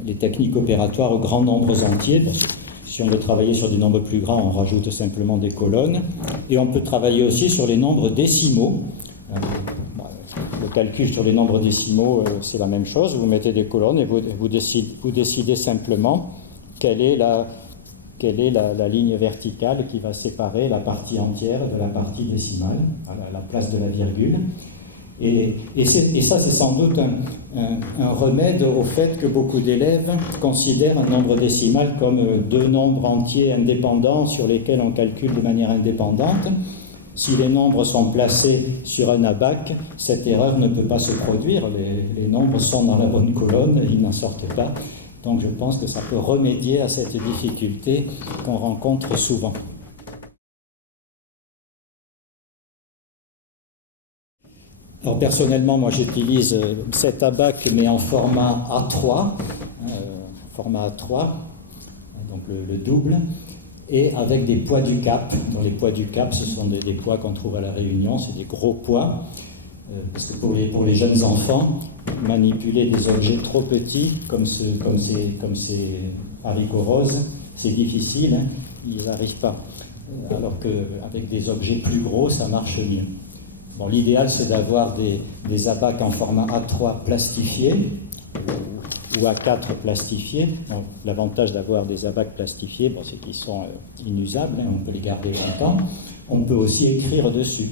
les techniques opératoires aux grands nombres entiers. Parce que si on veut travailler sur des nombres plus grands, on rajoute simplement des colonnes. Et on peut travailler aussi sur les nombres décimaux. Le calcul sur les nombres décimaux, c'est la même chose. Vous mettez des colonnes et vous décidez simplement quelle est la ligne verticale qui va séparer la partie entière de la partie décimale, à la place de la virgule. Et ça, c'est sans doute un remède au fait que beaucoup d'élèves considèrent un nombre décimal comme deux nombres entiers indépendants sur lesquels on calcule de manière indépendante. Si les nombres sont placés sur un abac, cette erreur ne peut pas se produire. Les nombres sont dans la bonne colonne, ils n'en sortent pas. Donc je pense que ça peut remédier à cette difficulté qu'on rencontre souvent. Alors personnellement, moi j'utilise cet abac mais en format A3, donc le double, et avec des poids du Cap. Donc les poids du Cap, ce sont des poids qu'on trouve à La Réunion, c'est des gros poids, parce que pour les jeunes enfants, manipuler des objets trop petits comme ces haricots roses, c'est difficile, ils n'arrivent pas. Alors qu'avec des objets plus gros, ça marche mieux. Bon, l'idéal, c'est d'avoir des abacs en format A3 plastifiés ou A4 plastifiés. Donc, l'avantage d'avoir des abacs plastifiés, c'est qu'ils sont inusables, on peut les garder longtemps. On peut aussi écrire dessus.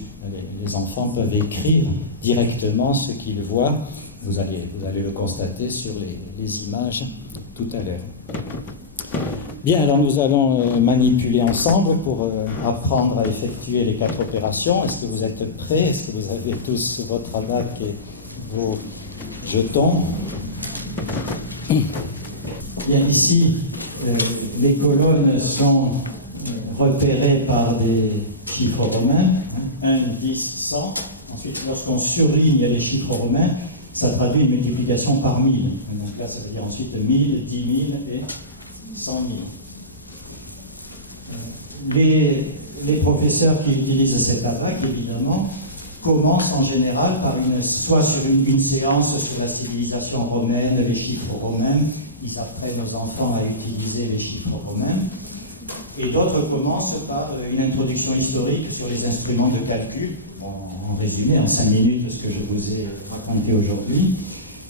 Les enfants peuvent écrire directement ce qu'ils voient. Vous allez le constater sur les images tout à l'heure. Bien, alors nous allons manipuler ensemble pour apprendre à effectuer les 4 opérations. Est-ce que vous êtes prêts? Est-ce que vous avez tous votre abac et vos jetons? Bien, ici, les colonnes sont repérées par des chiffres romains, 1, 10, 100. Ensuite, lorsqu'on surligne les chiffres romains, ça traduit une multiplication par 1000. Donc là, ça veut dire ensuite 1000, 10 000 et 100 000. Les professeurs qui utilisent cet abac, évidemment, commencent en général par soit sur une séance sur la civilisation romaine, les chiffres romains. Ils apprennent aux enfants à utiliser les chiffres romains. Et d'autres commencent par une introduction historique sur les instruments de calcul, en résumé, en 5 minutes, ce que je vous ai raconté aujourd'hui.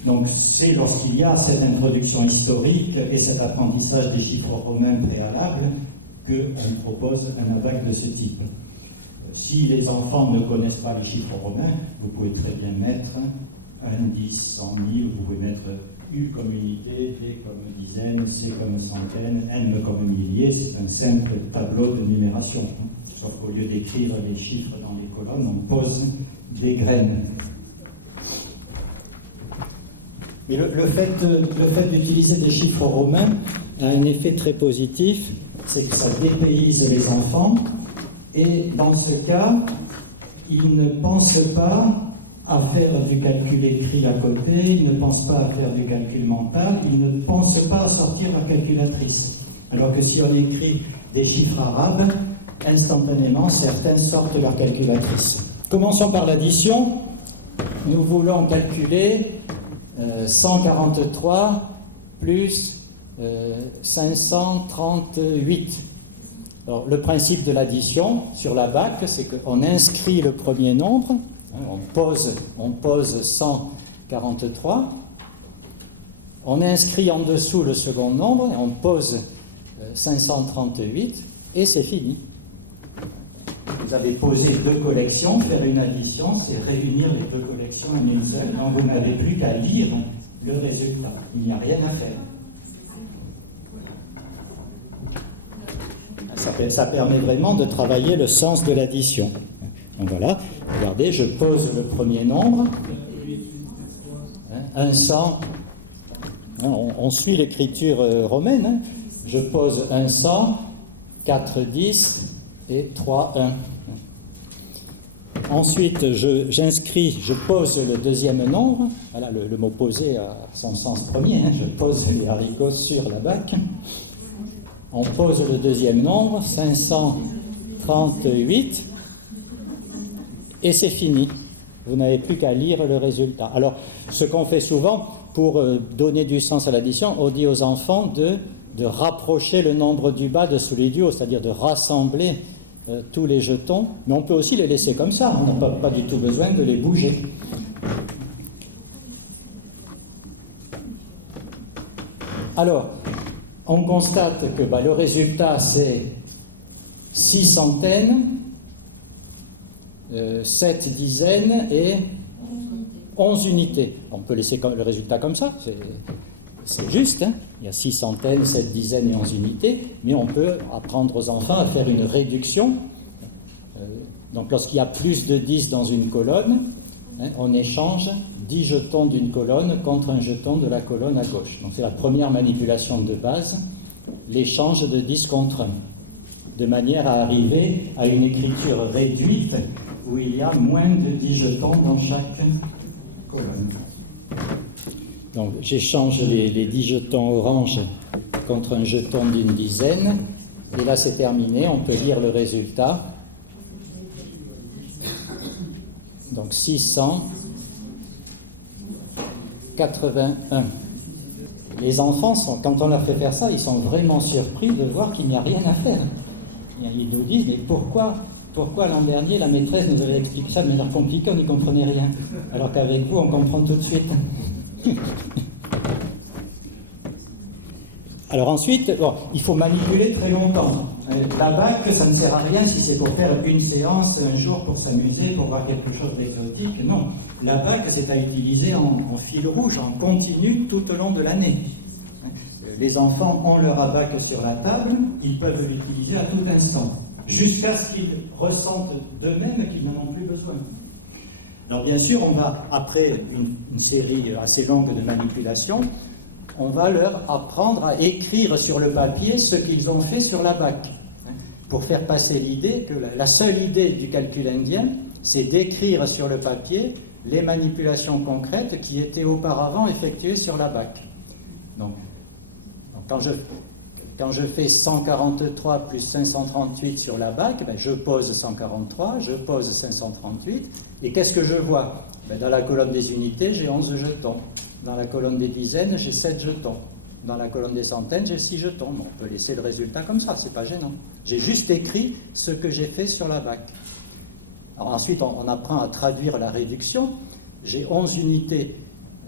Donc c'est lorsqu'il y a cette introduction historique et cet apprentissage des chiffres romains préalables qu'on propose un abac de ce type. Si les enfants ne connaissent pas les chiffres romains, vous pouvez très bien mettre 1, 10, 100 000, vous pouvez mettre U comme unité, D comme dizaine, C comme centaine, N comme millier, c'est un simple tableau de numération. Sauf qu'au lieu d'écrire les chiffres dans les colonnes, on pose des graines. Mais le fait d'utiliser des chiffres romains a un effet très positif, c'est que ça dépayse les enfants, et dans ce cas, ils ne pensent pas à faire du calcul écrit à côté, ils ne pensent pas à faire du calcul mental, ils ne pensent pas à sortir leur calculatrice. Alors que si on écrit des chiffres arabes, instantanément, certains sortent leur calculatrice. Commençons par l'addition. Nous voulons calculer 143 plus 538. Alors, le principe de l'addition sur la BAC, c'est qu'on inscrit le premier nombre, on pose 143, on inscrit en dessous le second nombre, et on pose 538, et c'est fini. Vous avez posé deux collections, faire une addition, c'est réunir les deux collections en une seule. Donc vous n'avez plus qu'à lire le résultat. Il n'y a rien à faire. Ça permet vraiment de travailler le sens de l'addition. Donc voilà, regardez, je pose le premier nombre. Un 100. On suit l'écriture romaine. Je pose un 100, 4 10 et 3 1. Ensuite, je pose le deuxième nombre. Voilà, le mot poser a son sens premier. Je pose les haricots sur la BAC. On pose le deuxième nombre, 538, et c'est fini. Vous n'avez plus qu'à lire le résultat. Alors, ce qu'on fait souvent, pour donner du sens à l'addition, on dit aux enfants de rapprocher le nombre du bas de celui du haut, c'est-à-dire de rassembler tous les jetons, mais on peut aussi les laisser comme ça, on n'a pas du tout besoin de les bouger. Alors, on constate que le résultat c'est 6 centaines, 7 dizaines et 11 unités. On peut laisser le résultat comme ça, c'est juste, hein. Il y a 6 centaines, 7 dizaines et 11 unités, mais on peut apprendre aux enfants à faire une réduction. Donc lorsqu'il y a plus de 10 dans une colonne, hein, on échange 10 jetons d'une colonne contre un jeton de la colonne à gauche. Donc c'est la première manipulation de base, l'échange de 10 contre 1, de manière à arriver à une écriture réduite où il y a moins de 10 jetons dans chaque colonne. Donc j'échange les 10 jetons orange contre un jeton d'une dizaine, et là c'est terminé, on peut lire le résultat. Donc 681. Les enfants, quand on leur fait faire ça, ils sont vraiment surpris de voir qu'il n'y a rien à faire. Ils nous disent, mais pourquoi l'an dernier la maîtresse nous avait expliqué ça de manière compliquée, on n'y comprenait rien, alors qu'avec vous on comprend tout de suite. Alors ensuite, il faut manipuler très longtemps. La BAC, ça ne sert à rien si c'est pour faire une séance un jour pour s'amuser, pour voir quelque chose d'exotique. Non, la BAC, c'est à utiliser en fil rouge, en continu, tout au long de l'année. Les enfants ont leur abac sur la table, ils peuvent l'utiliser à tout instant, jusqu'à ce qu'ils ressentent d'eux-mêmes qu'ils n'en ont plus besoin. Alors bien sûr, on va, après une série assez longue de manipulations, on va leur apprendre à écrire sur le papier ce qu'ils ont fait sur la BAC, pour faire passer l'idée que la seule idée du calcul indien, c'est d'écrire sur le papier les manipulations concrètes qui étaient auparavant effectuées sur la BAC. Donc quand je fais 143 plus 538 sur la BAC, je pose 143, je pose 538, et qu'est-ce que je vois ? Dans la colonne des unités, j'ai 11 jetons. Dans la colonne des dizaines, j'ai 7 jetons. Dans la colonne des centaines, j'ai 6 jetons. On peut laisser le résultat comme ça, c'est pas gênant. J'ai juste écrit ce que j'ai fait sur la BAC. Alors ensuite, on apprend à traduire la réduction. J'ai 11 unités,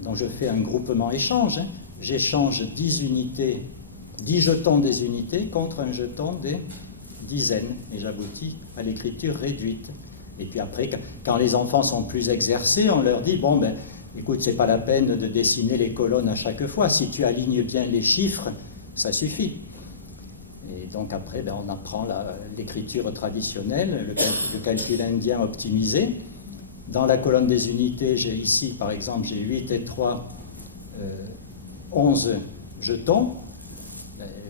donc je fais un groupement échange. J'échange 10 unités, 10 jetons des unités contre un jeton des dizaines. Et j'aboutis à l'écriture réduite. Et puis après, quand les enfants sont plus exercés, on leur dit, écoute, c'est pas la peine de dessiner les colonnes à chaque fois. Si tu alignes bien les chiffres, ça suffit. Et donc après, on apprend l'écriture traditionnelle, le calcul indien optimisé. Dans la colonne des unités, j'ai ici, par exemple, j'ai 8 et 3, 11 jetons.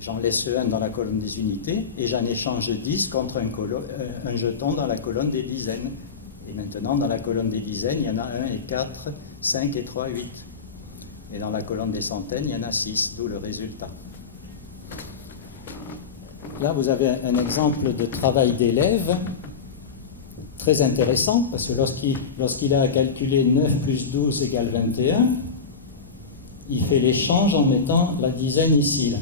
j'en laisse un dans la colonne des unités et j'en échange 10 contre un jeton dans la colonne des dizaines. Et maintenant, dans la colonne des dizaines, il y en a 1 et 4, 5 et 3, 8. Et dans la colonne des centaines, il y en a 6, d'où le résultat. Là, vous avez un exemple de travail d'élève très intéressant, parce que lorsqu'il a calculé 9 plus 12 égale 21, il fait l'échange en mettant la dizaine ici. Là.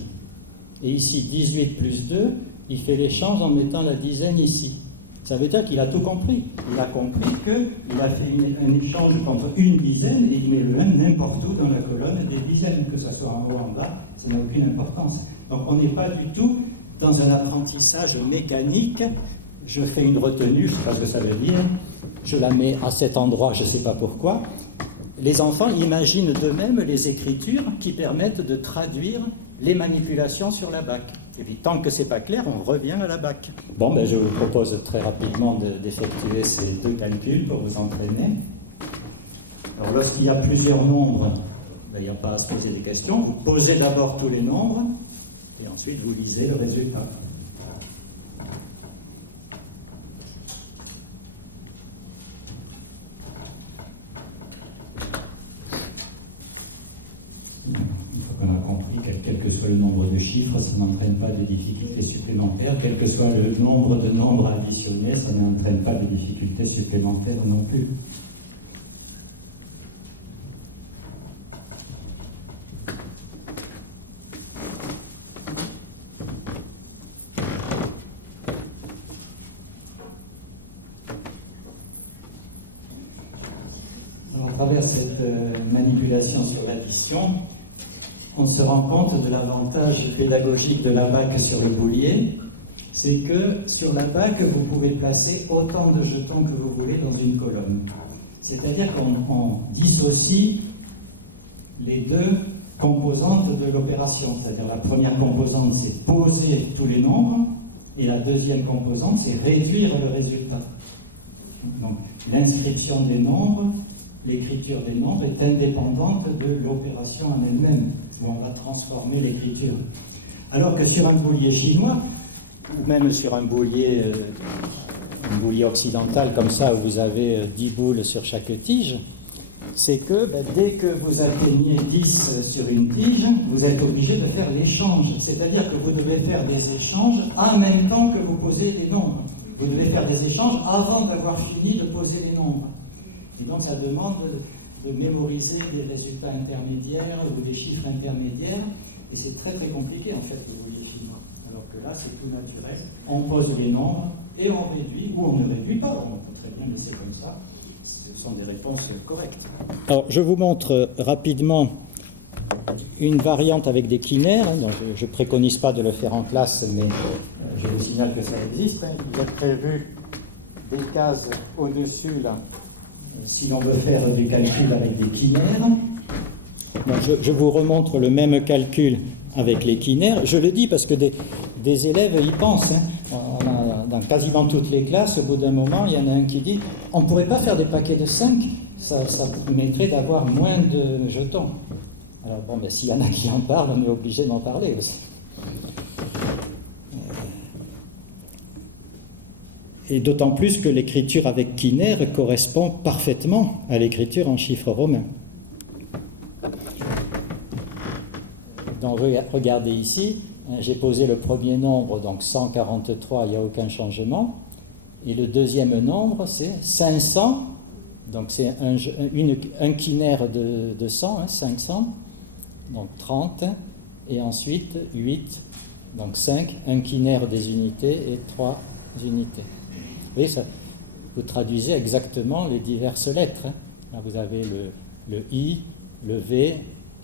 Et ici, 18 plus 2, il fait l'échange en mettant la dizaine ici. Ça veut dire qu'il a tout compris. Il a compris qu'il a fait un échange contre une dizaine et il met le 1 n'importe où dans la colonne des dizaines, que ce soit en haut ou en bas, ça n'a aucune importance. Donc on n'est pas du tout dans un apprentissage mécanique. Je fais une retenue, je ne sais pas ce que ça veut dire, je la mets à cet endroit, je ne sais pas pourquoi. Les enfants imaginent d'eux-mêmes les écritures qui permettent de traduire les manipulations sur la BAC. Et puis tant que ce n'est pas clair, on revient à la BAC. Bon, ben, je vous propose très rapidement d'effectuer ces deux calculs pour vous entraîner. Alors lorsqu'il y a plusieurs nombres, ben, il n'y a pas à se poser des questions. Vous posez d'abord tous les nombres et ensuite vous lisez le résultat. On a compris que quel que soit le nombre de chiffres, ça n'entraîne pas de difficultés supplémentaires. Quel que soit le nombre de nombres additionnés, ça n'entraîne pas de difficultés supplémentaires non plus. Alors, à travers cette manipulation sur l'addition, on se rend compte de l'avantage pédagogique de la BAC sur le boulier, c'est que sur la BAC, vous pouvez placer autant de jetons que vous voulez dans une colonne. C'est-à-dire qu'on dissocie les deux composantes de l'opération. C'est-à-dire la première composante, c'est poser tous les nombres, et la deuxième composante, c'est réduire le résultat. Donc l'inscription des nombres, l'écriture des nombres est indépendante de l'opération en elle-même, où on va transformer l'écriture. Alors que sur un boulier chinois, ou même sur un boulier occidental comme ça, où vous avez 10 boules sur chaque tige, c'est que dès que vous atteignez 10 sur une tige, vous êtes obligé de faire l'échange. C'est-à-dire que vous devez faire des échanges en même temps que vous posez les nombres. Vous devez faire des échanges avant d'avoir fini de poser les nombres. Et donc ça demande de mémoriser des résultats intermédiaires ou des chiffres intermédiaires, et c'est très très compliqué en fait le boulier chinois. Alors que là c'est tout naturel, on pose les nombres et on réduit, ou on ne réduit pas, on peut très bien laisser comme ça, ce sont des réponses correctes. Alors je vous montre rapidement une variante avec des quinaires, dont je ne préconise pas de le faire en classe, mais je vous signale que ça existe. Il est prévu des cases au-dessus là, si l'on veut faire du calcul avec des quinaires. Donc je vous remontre le même calcul avec les quinaires. Je le dis parce que des élèves y pensent. Dans quasiment toutes les classes, au bout d'un moment, il y en a un qui dit « on ne pourrait pas faire des paquets de 5 ? Ça permettrait d'avoir moins de jetons. » Alors bon, s'il y en a qui en parlent, on est obligé d'en parler aussi. Et d'autant plus que l'écriture avec quinaire correspond parfaitement à l'écriture en chiffres romains. Donc regardez ici, j'ai posé le premier nombre, donc 143, il n'y a aucun changement. Et le deuxième nombre, c'est 500, donc c'est un quinaire de 100, 500, donc 30, et ensuite 8, donc 5, un quinaire des unités et 3 unités. Vous voyez, vous traduisez exactement les diverses lettres. Là, vous avez le I, le V,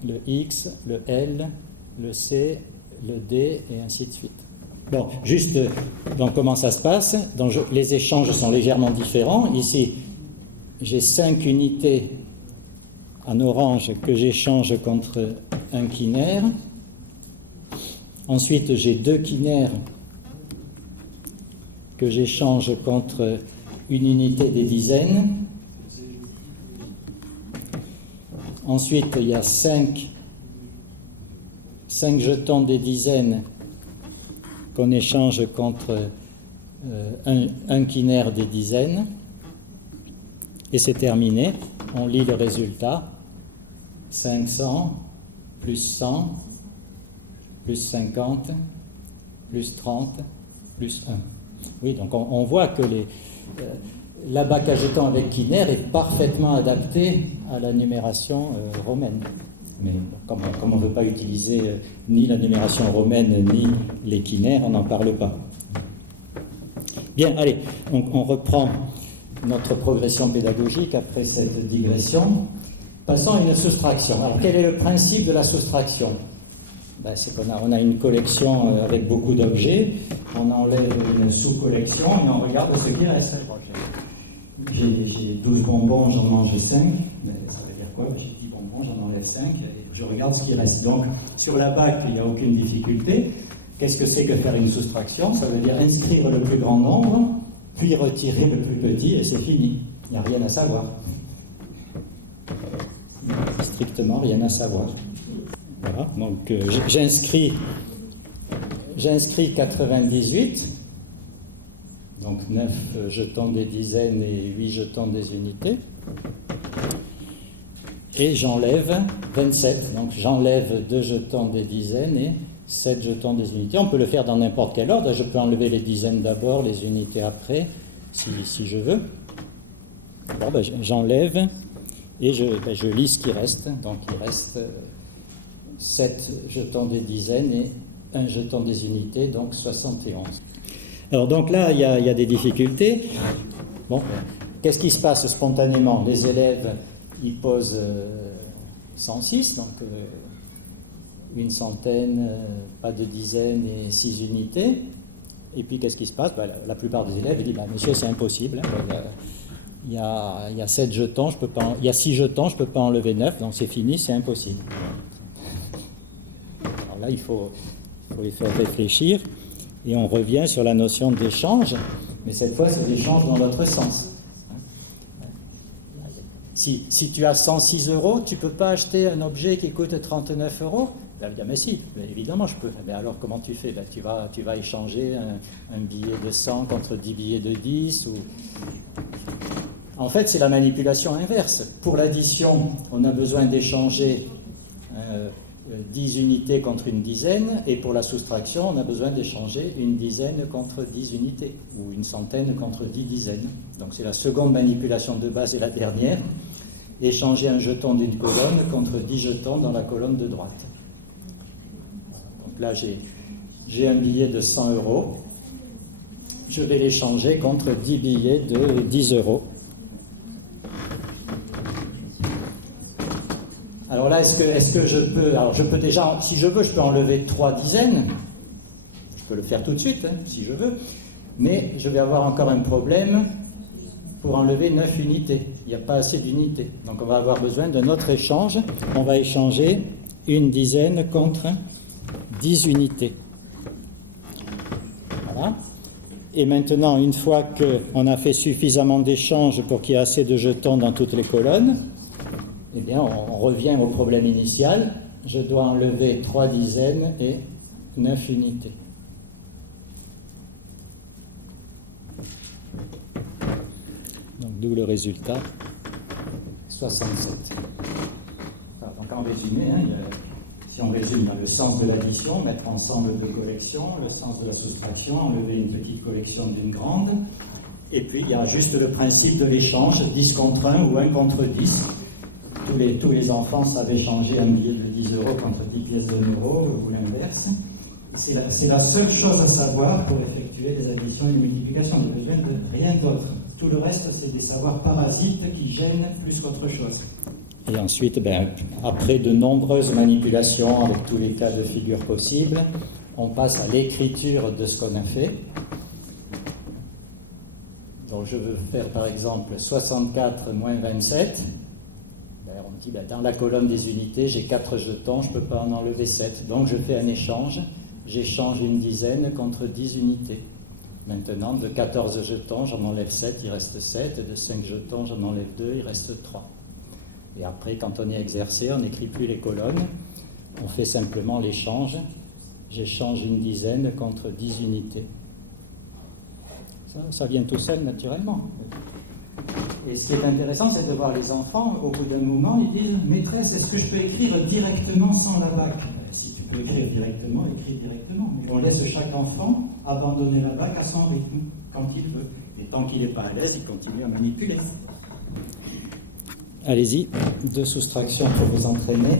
le X, le L, le C, le D, et ainsi de suite. Bon, juste, donc comment ça se passe? Donc, les échanges sont légèrement différents. Ici, j'ai 5 unités en orange que j'échange contre un quinaire. Ensuite, j'ai 2 quinaires que j'échange contre une unité des dizaines. Ensuite, il y a 5 jetons des dizaines qu'on échange contre un quinaire des dizaines. Et c'est terminé. On lit le résultat. 500, plus 100, plus 50, plus 30, plus 1. Oui, donc on voit que la bac à jetons avec quinaire est parfaitement adaptée à la numération romaine. Mais comme on ne veut pas utiliser ni la numération romaine ni les quinaires, on n'en parle pas. Bien, allez, on reprend notre progression pédagogique après cette digression. Passons à une soustraction. Alors, quel est le principe de la soustraction? C'est qu'on a une collection avec beaucoup d'objets, on enlève une sous-collection et on regarde ce qui reste. J'ai 12 bonbons, j'en mange 5. Mais ça veut dire quoi? J'ai 10 bonbons, j'en enlève 5 et je regarde ce qui reste. Donc, sur la bac, il n'y a aucune difficulté. Qu'est-ce que c'est que faire une soustraction? Ça veut dire inscrire le plus grand nombre, puis retirer le plus petit et c'est fini. Il n'y a rien à savoir. Strictement rien à savoir. Voilà, donc j'inscris 98, donc 9 jetons des dizaines et 8 jetons des unités, et j'enlève 27, donc j'enlève 2 jetons des dizaines et 7 jetons des unités. On peut le faire dans n'importe quel ordre, je peux enlever les dizaines d'abord, les unités après, si je veux. Bon, j'enlève et je lis ce qui reste, donc il reste 7 jetons des dizaines et 1 jeton des unités, donc 71. Alors donc là, il y a des difficultés. Bon, qu'est-ce qui se passe spontanément? Les élèves, ils posent 106, donc une centaine, pas de dizaines et 6 unités. Et puis qu'est-ce qui se passe? La plupart des élèves disent, monsieur, c'est impossible. Il y a 7 jetons, il y a 6 jetons, je ne peux pas enlever 9, donc c'est fini, c'est impossible. Alors là, il faut les faire réfléchir, et on revient sur la notion d'échange, mais cette fois, c'est l'échange dans l'autre sens. Si tu as 106 euros, tu ne peux pas acheter un objet qui coûte 39 euros? Elle va dire, mais si, évidemment je peux. Mais alors comment tu fais? Tu vas échanger un billet de 100 contre 10 billets de 10 ou... En fait, c'est la manipulation inverse. Pour l'addition, on a besoin d'échanger 10 unités contre une dizaine, et pour la soustraction, on a besoin d'échanger une dizaine contre 10 unités, ou une centaine contre 10 dizaines. Donc c'est la seconde manipulation de base et la dernière. Échanger un jeton d'une colonne contre 10 jetons dans la colonne de droite. Donc là, j'ai un billet de 100 euros. Je vais l'échanger contre 10 billets de 10 euros. Alors là, est-ce que je peux... Alors je peux déjà, si je veux, je peux enlever 3 dizaines. Je peux le faire tout de suite, si je veux. Mais je vais avoir encore un problème pour enlever 9 unités. Il n'y a pas assez d'unités. Donc on va avoir besoin d'un autre échange. On va échanger une dizaine contre 10 unités. Voilà. Et maintenant, une fois qu'on a fait suffisamment d'échanges pour qu'il y ait assez de jetons dans toutes les colonnes, eh bien, on revient au problème initial. Je dois enlever 3 dizaines et 9 unités. Donc, d'où le résultat 67. Alors, donc, en résumé, si on résume dans le sens de l'addition, mettre ensemble deux collections, le sens de la soustraction, enlever une petite collection d'une grande, et puis il y a juste le principe de l'échange, 10 contre 1 ou 1 contre 10. Tous les enfants savent échanger un billet de 10 euros contre 10 pièces de 1 euro, ou l'inverse. C'est la seule chose à savoir pour effectuer des additions et des multiplications. Il n'y a besoin de rien d'autre. Tout le reste, c'est des savoirs parasites qui gênent plus qu'autre chose. Et ensuite, après de nombreuses manipulations avec tous les cas de figure possibles, on passe à l'écriture de ce qu'on a fait. Donc je veux faire par exemple 64 moins 27. On me dit, dans la colonne des unités, j'ai 4 jetons, je ne peux pas en enlever 7. Donc je fais un échange. J'échange une dizaine contre 10 unités. Maintenant, de 14 jetons, j'en enlève 7, il reste 7. De 5 jetons, j'en enlève 2, il reste 3. Et après, quand on est exercé, on n'écrit plus les colonnes. On fait simplement l'échange. j'échange une dizaine contre 10 unités. Ça vient tout seul naturellement. Et ce qui est intéressant, c'est de voir les enfants, au bout d'un moment, ils disent « Maîtresse, est-ce que je peux écrire directement sans la bac ?» Si tu peux écrire directement, écris directement. Mais on laisse chaque enfant abandonner la bac à son rythme, quand il veut. Et tant qu'il n'est pas à l'aise, il continue à manipuler. Allez-y, 2 soustractions pour vous entraîner.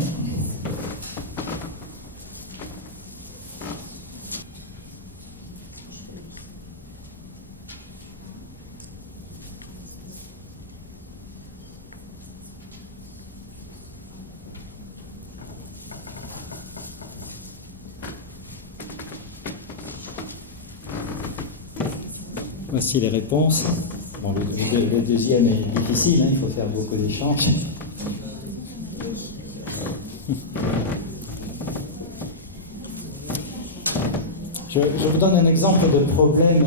Voici les réponses. Bon, le deuxième est difficile, hein, il faut faire beaucoup d'échanges. Je vous donne un exemple de problème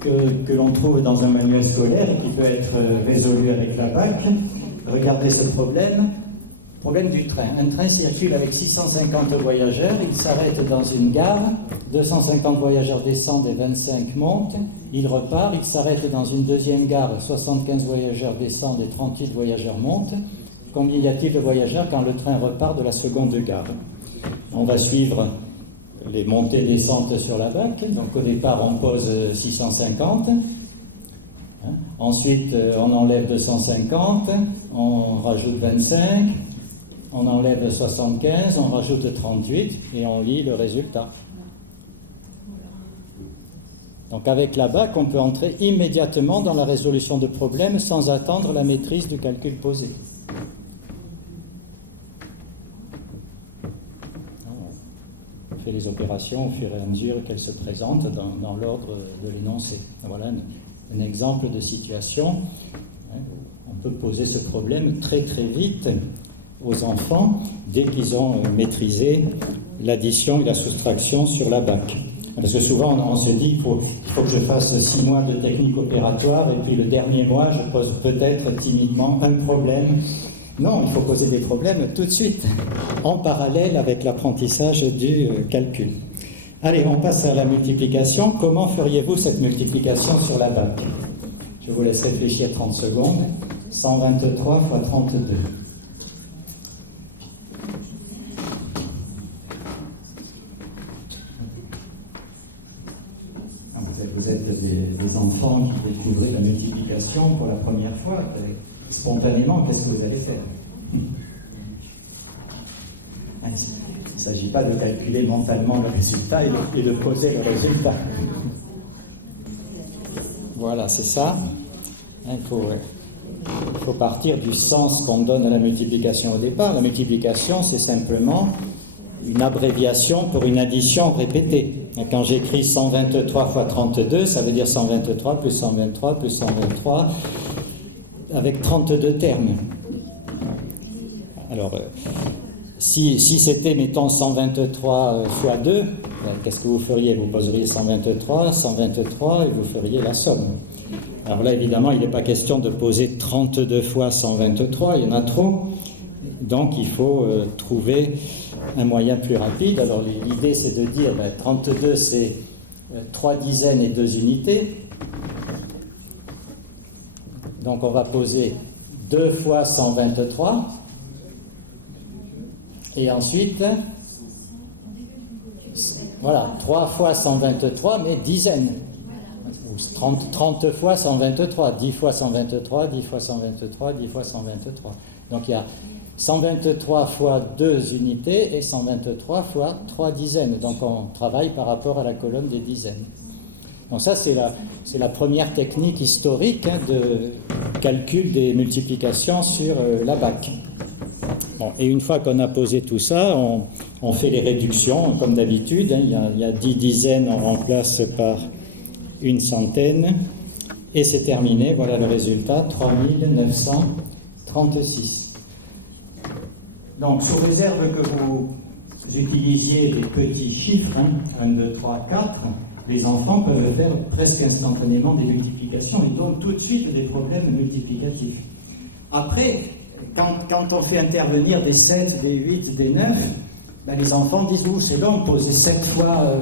que l'on trouve dans un manuel scolaire et qui peut être résolu avec la BAC. Regardez ce problème. Problème du train. Un train circule avec 650 voyageurs, il s'arrête dans une gare, 250 voyageurs descendent et 25 montent, il repart, il s'arrête dans une deuxième gare, 75 voyageurs descendent et 38 voyageurs montent. Combien y a-t-il de voyageurs quand le train repart de la seconde gare? On va suivre les montées et descentes sur la BAC. Donc au départ, on pose 650. Ensuite, on enlève 250, on rajoute 25. On enlève 75, on rajoute 38 et on lit le résultat. Donc avec la BAC, on peut entrer immédiatement dans la résolution de problèmes sans attendre la maîtrise du calcul posé. On fait les opérations au fur et à mesure qu'elles se présentent dans l'ordre de l'énoncé. Voilà un exemple de situation. On peut poser ce problème très très vite aux enfants dès qu'ils ont maîtrisé l'addition et la soustraction sur la BAC. Parce que souvent on se dit qu'il faut que je fasse 6 mois de technique opératoire et puis le dernier mois je pose peut-être timidement un problème. Non, il faut poser des problèmes tout de suite, en parallèle avec l'apprentissage du calcul. Allez, on passe à la multiplication. Comment feriez-vous cette multiplication sur la BAC? Je vous laisse réfléchir 30 secondes. 123 fois 32. Vous êtes des enfants qui découvrent la multiplication pour la première fois. Spontanément, qu'est-ce que vous allez faire? Il ne s'agit pas de calculer mentalement le résultat et de poser le résultat. Voilà, c'est ça. Il faut partir du sens qu'on donne à la multiplication au départ. La multiplication, c'est simplement une abréviation pour une addition répétée. Quand j'écris 123 fois 32, ça veut dire 123 plus 123 plus 123 avec 32 termes. Alors, si c'était, mettons, 123 fois 2, qu'est-ce que vous feriez? Vous poseriez 123, 123 et vous feriez la somme. Alors là, évidemment, il n'est pas question de poser 32 fois 123, il y en a trop. Donc, il faut trouver un moyen plus rapide. Alors, l'idée, c'est de dire, 32, c'est 3 dizaines et 2 unités. Donc, on va poser 2 fois 123. Et ensuite, voilà, 3 fois 123, mais dizaines. 30 fois 123, 10 fois 123, 10 fois 123, 10 fois 123. Donc il y a 123 fois 2 unités et 123 fois 3 dizaines. Donc on travaille par rapport à la colonne des dizaines. Donc ça, c'est la première technique historique de calcul des multiplications sur la BAC. Bon, et une fois qu'on a posé tout ça, on fait les réductions, comme d'habitude. Il y a 10 dizaines, on remplace par une centaine, et c'est terminé. Voilà le résultat, 3936. Donc, sous réserve que vous utilisiez des petits chiffres, 1, 2, 3, 4, les enfants peuvent faire presque instantanément des multiplications et donc tout de suite des problèmes multiplicatifs. Après, quand on fait intervenir des 7, des 8, des 9, ben, les enfants disent, ouh, c'est long, poser 7 fois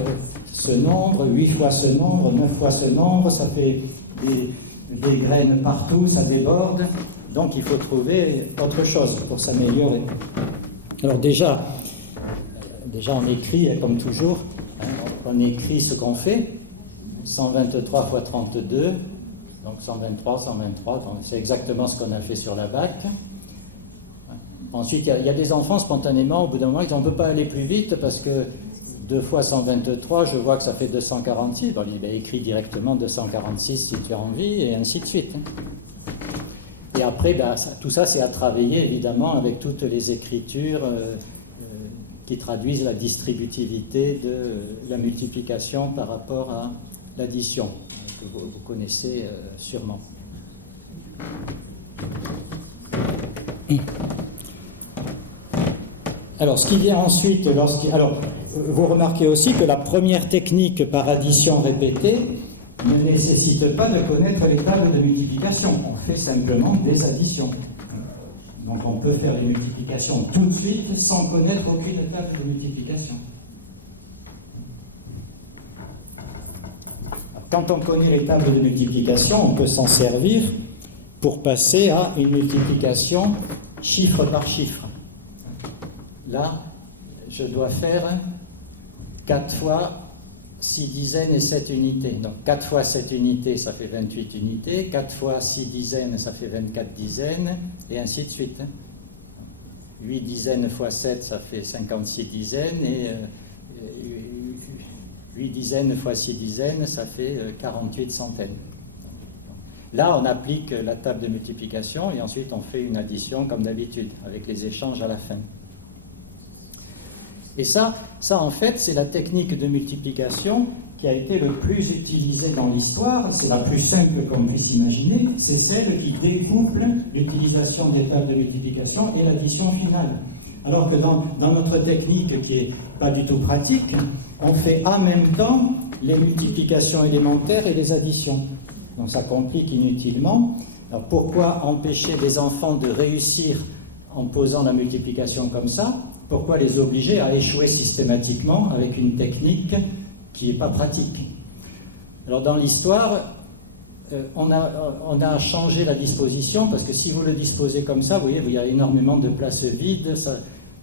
ce nombre, 8 fois ce nombre, 9 fois ce nombre, ça fait des graines partout, ça déborde. Donc il faut trouver autre chose pour s'améliorer. Alors déjà on écrit, comme toujours, on écrit ce qu'on fait, 123 fois 32, donc 123, 123, c'est exactement ce qu'on a fait sur la bac. Ensuite, il y a des enfants, spontanément, au bout d'un moment, ils disent, on ne peut pas aller plus vite parce que 2 fois 123, je vois que ça fait 246. Bon, il écrit directement 246 si tu as envie, et ainsi de suite. Et après, ben, tout ça, c'est à travailler, évidemment, avec toutes les écritures qui traduisent la distributivité de la multiplication par rapport à l'addition, que vous connaissez sûrement. Alors, ce qui vient ensuite, vous remarquez aussi que la première technique par addition répétée ne nécessite pas de connaître les tables de multiplication. On fait simplement des additions. Donc, on peut faire les multiplications tout de suite sans connaître aucune table de multiplication. Quand on connaît les tables de multiplication, on peut s'en servir pour passer à une multiplication chiffre par chiffre. Là, je dois faire 4 fois 6 dizaines et 7 unités. Donc 4 fois 7 unités, ça fait 28 unités. 4 fois 6 dizaines, ça fait 24 dizaines. Et ainsi de suite. 8 dizaines fois 7, ça fait 56 dizaines. Et 8 dizaines fois 6 dizaines, ça fait 48 centaines. Là, on applique la table de multiplication et ensuite on fait une addition comme d'habitude, avec les échanges à la fin. Et ça en fait, c'est la technique de multiplication qui a été le plus utilisée dans l'histoire. C'est la plus simple qu'on puisse imaginer. C'est celle qui découple l'utilisation des tables de multiplication et l'addition finale. Alors que dans notre technique qui n'est pas du tout pratique, on fait en même temps les multiplications élémentaires et les additions. Donc ça complique inutilement. Alors pourquoi empêcher les enfants de réussir en posant la multiplication comme ça? Pourquoi les obliger à échouer systématiquement avec une technique qui n'est pas pratique? Alors dans l'histoire, on a changé la disposition parce que si vous le disposez comme ça, vous voyez, il y a énormément de places vides,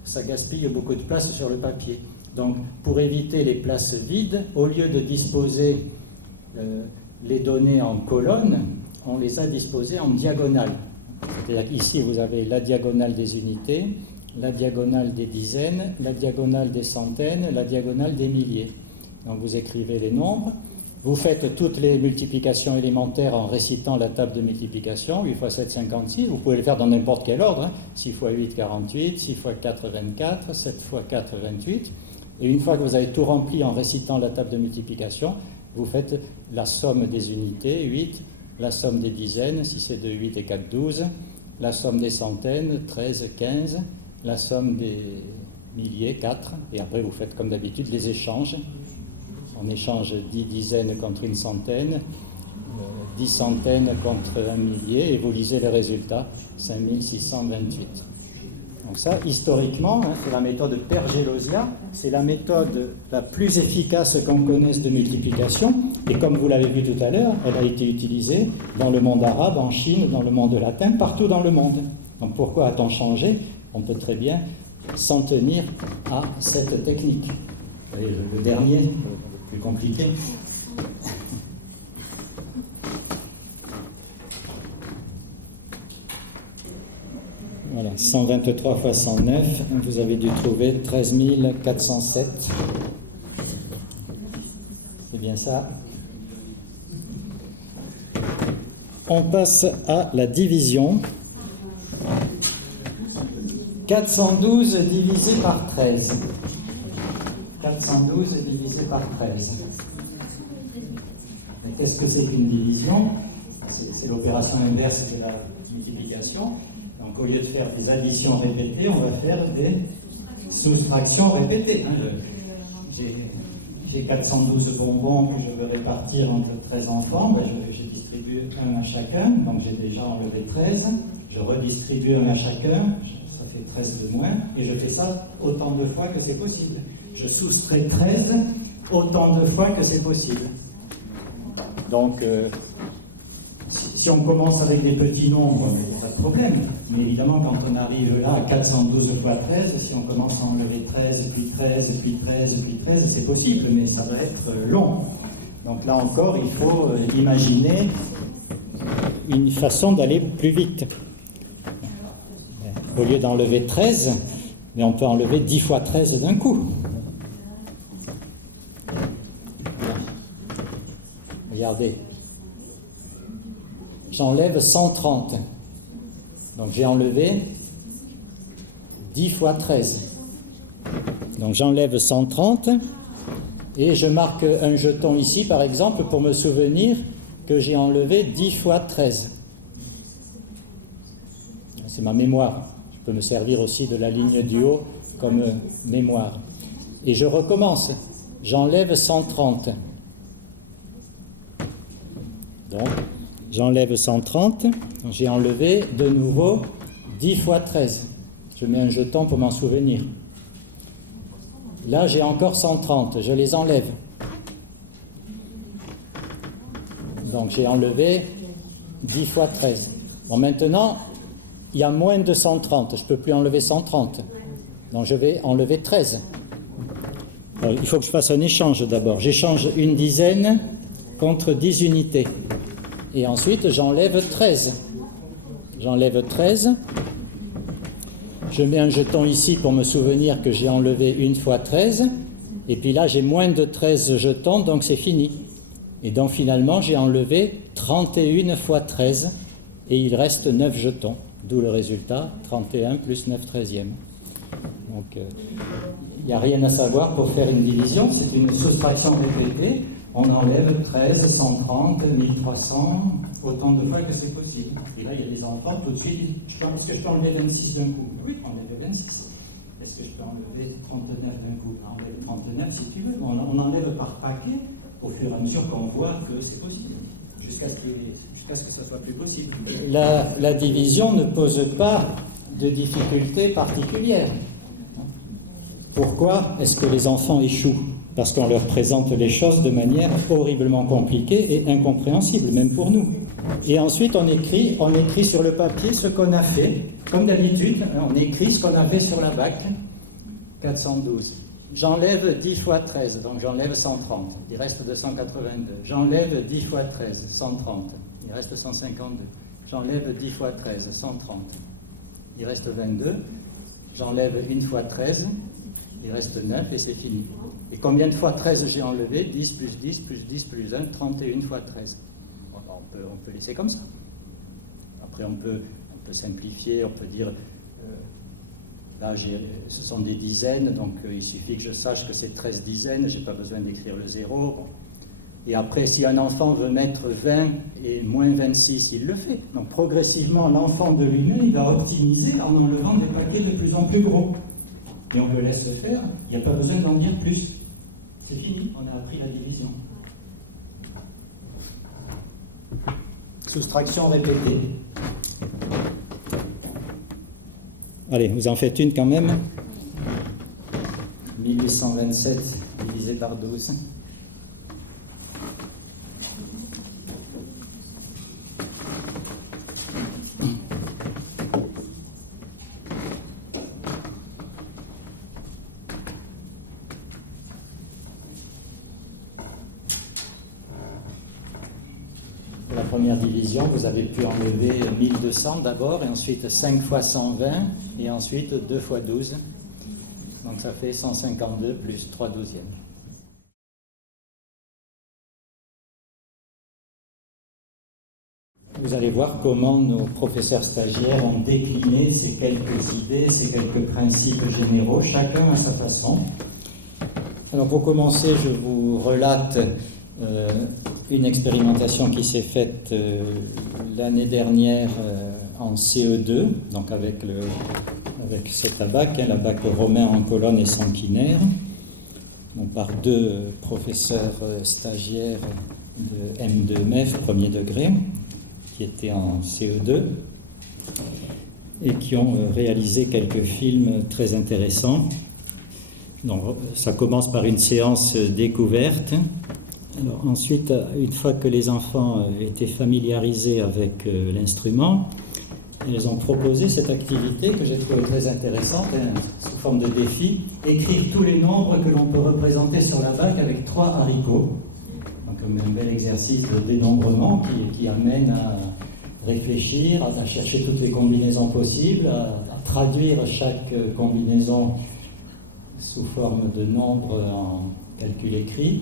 ça gaspille beaucoup de place sur le papier. Donc pour éviter les places vides, au lieu de disposer les données en colonnes, on les a disposées en diagonale. C'est-à-dire qu'ici, vous avez la diagonale des unités, la diagonale des dizaines, la diagonale des centaines, la diagonale des milliers. Donc vous écrivez les nombres, vous faites toutes les multiplications élémentaires en récitant la table de multiplication, 8 x 7, 56, vous pouvez le faire dans n'importe quel ordre, 6 x 8, 48, 6 x 4, 24, 7 x 4, 28, et une fois que vous avez tout rempli en récitant la table de multiplication, vous faites la somme des unités, 8, la somme des dizaines, 6 et 2, 8 et 4, 12, la somme des centaines, 13, 15, la somme des milliers, 4, et après vous faites comme d'habitude les échanges. On échange 10 dizaines contre une centaine, 10 centaines contre un millier, et vous lisez le résultat, 5628. Donc ça, historiquement, c'est la méthode Pergelosia, c'est la méthode la plus efficace qu'on connaisse de multiplication, et comme vous l'avez vu tout à l'heure, elle a été utilisée dans le monde arabe, en Chine, dans le monde latin, partout dans le monde. Donc pourquoi a-t-on changé? On peut très bien s'en tenir à cette technique. Et le dernier, le plus compliqué. Voilà, 123 fois 109, vous avez dû trouver 13 407. C'est bien ça. On passe à la division. 412 divisé par 13. 412 divisé par 13. Qu'est-ce que c'est qu'une division? C'est l'opération inverse de la multiplication. Donc au lieu de faire des additions répétées, on va faire des soustractions répétées. J'ai 412 bonbons que je veux répartir entre 13 enfants. Je distribue un à chacun, donc j'ai déjà enlevé 13. Je redistribue un à chacun, ça fait 13 de moins, et je fais ça autant de fois que c'est possible. Je soustrais 13 autant de fois que c'est possible. Donc, si on commence avec des petits nombres, il n'y a pas de problème. Mais évidemment, quand on arrive là à 412 fois 13, si on commence à enlever 13, puis 13, puis 13, puis 13, c'est possible, mais ça va être long. Donc là encore, il faut imaginer une façon d'aller plus vite. Au lieu d'enlever 13, mais on peut enlever 10 fois 13 d'un coup. Regardez. J'enlève 130. Donc j'ai enlevé 10 fois 13. Donc j'enlève 130 et je marque un jeton ici, par exemple, pour me souvenir que j'ai enlevé 10 fois 13. C'est ma mémoire. Je peux me servir aussi de la ligne du haut comme mémoire. Et je recommence. J'enlève 130. Donc, j'enlève 130. J'ai enlevé de nouveau 10 fois 13. Je mets un jeton pour m'en souvenir. Là, j'ai encore 130. Je les enlève. Donc, j'ai enlevé 10 fois 13. Bon, maintenant, il y a moins de 130. Je ne peux plus enlever 130. Donc, je vais enlever 13. Alors, il faut que je fasse un échange d'abord. J'échange une dizaine contre 10 unités. Et ensuite, j'enlève 13. J'enlève 13. Je mets un jeton ici pour me souvenir que j'ai enlevé une fois 13. Et puis là, j'ai moins de 13 jetons, donc c'est fini. Et donc finalement, j'ai enlevé 31 fois 13. Et il reste 9 jetons. D'où le résultat, 31 plus 9 treizièmes. Donc, il n'y a rien à savoir pour faire une division. C'est une soustraction répétée. On enlève 13, 130, 1300, autant de fois que c'est possible. Et là, il y a des enfants, tout de suite, est-ce que je peux enlever 26 d'un coup? Oui, enlever 26. Est-ce que je peux enlever 39 d'un coup? Enlever 39 si tu veux. On enlève par paquet au fur et à mesure qu'on voit que c'est possible, jusqu'à ce que ça soit plus possible. La division ne pose pas de difficultés particulières. Pourquoi est-ce que les enfants échouent? Parce qu'on leur présente les choses de manière horriblement compliquée et incompréhensible, même pour nous. Et ensuite, on écrit sur le papier ce qu'on a fait. Comme d'habitude, on écrit ce qu'on a fait sur la bac. 412. J'enlève 10 fois 13, donc j'enlève 130. Il reste 282. J'enlève 10 fois 13, 130. Il reste 152. J'enlève 10 fois 13, 130. Il reste 22. J'enlève une fois 13. Il reste 9 et c'est fini. Et combien de fois 13 j'ai enlevé? 10 plus 10 plus 10 plus 1, 31 fois 13. Bon, on peut laisser comme ça. Après, on peut simplifier, on peut dire, là, ce sont des dizaines, donc il suffit que je sache que c'est 13 dizaines, je n'ai pas besoin d'écrire le 0. Bon. Et après, si un enfant veut mettre 20 et moins 26, il le fait. Donc progressivement, l'enfant de lui-même, il va optimiser en enlevant des paquets de plus en plus gros. Et on le laisse faire, il n'y a pas besoin d'en dire plus. C'est fini, on a appris la division. Soustraction répétée. Allez, vous en faites une quand même. 1827 divisé par 12. Pour la première division, vous avez pu enlever 1200 d'abord, et ensuite 5 fois 120, et ensuite 2 fois 12. Donc ça fait 152 plus 3 douzièmes. Vous allez voir comment nos professeurs stagiaires ont décliné ces quelques idées, ces quelques principes généraux, chacun à sa façon. Alors pour commencer, je vous relate une expérimentation qui s'est faite l'année dernière en CE2, donc avec cette bac, la bac romain en colonne et sanguinaire, donc par deux professeurs stagiaires de M2MEF, premier degré, qui étaient en CE2. et qui ont réalisé quelques films très intéressants. Donc, ça commence par une séance découverte. Alors, ensuite, une fois que les enfants étaient familiarisés avec l'instrument, ils ont proposé cette activité que j'ai trouvée très intéressante, sous forme de défi, écrire tous les nombres que l'on peut représenter sur la bague avec 3 haricots. Donc un bel exercice de dénombrement qui amène à réfléchir, à chercher toutes les combinaisons possibles, à traduire chaque combinaison sous forme de nombres en calcul écrit.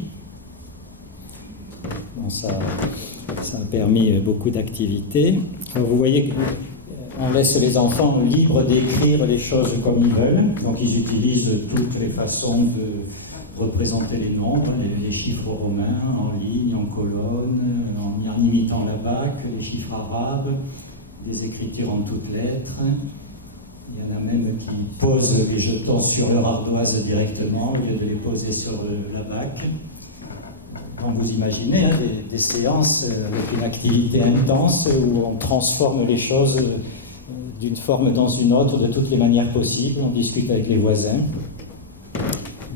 Bon, ça a permis beaucoup d'activités. Vous voyez qu'on laisse les enfants libres d'écrire les choses comme ils veulent. Donc ils utilisent toutes les façons de représenter les nombres, les chiffres romains, en ligne, en colonne, en imitant la BAC, les chiffres arabes, des écritures en toutes lettres. Il y en a même qui posent les jetons sur leur ardoise directement au lieu de les poser sur la BAC. Donc vous imaginez des séances avec une activité intense où on transforme les choses d'une forme dans une autre, de toutes les manières possibles. On discute avec les voisins.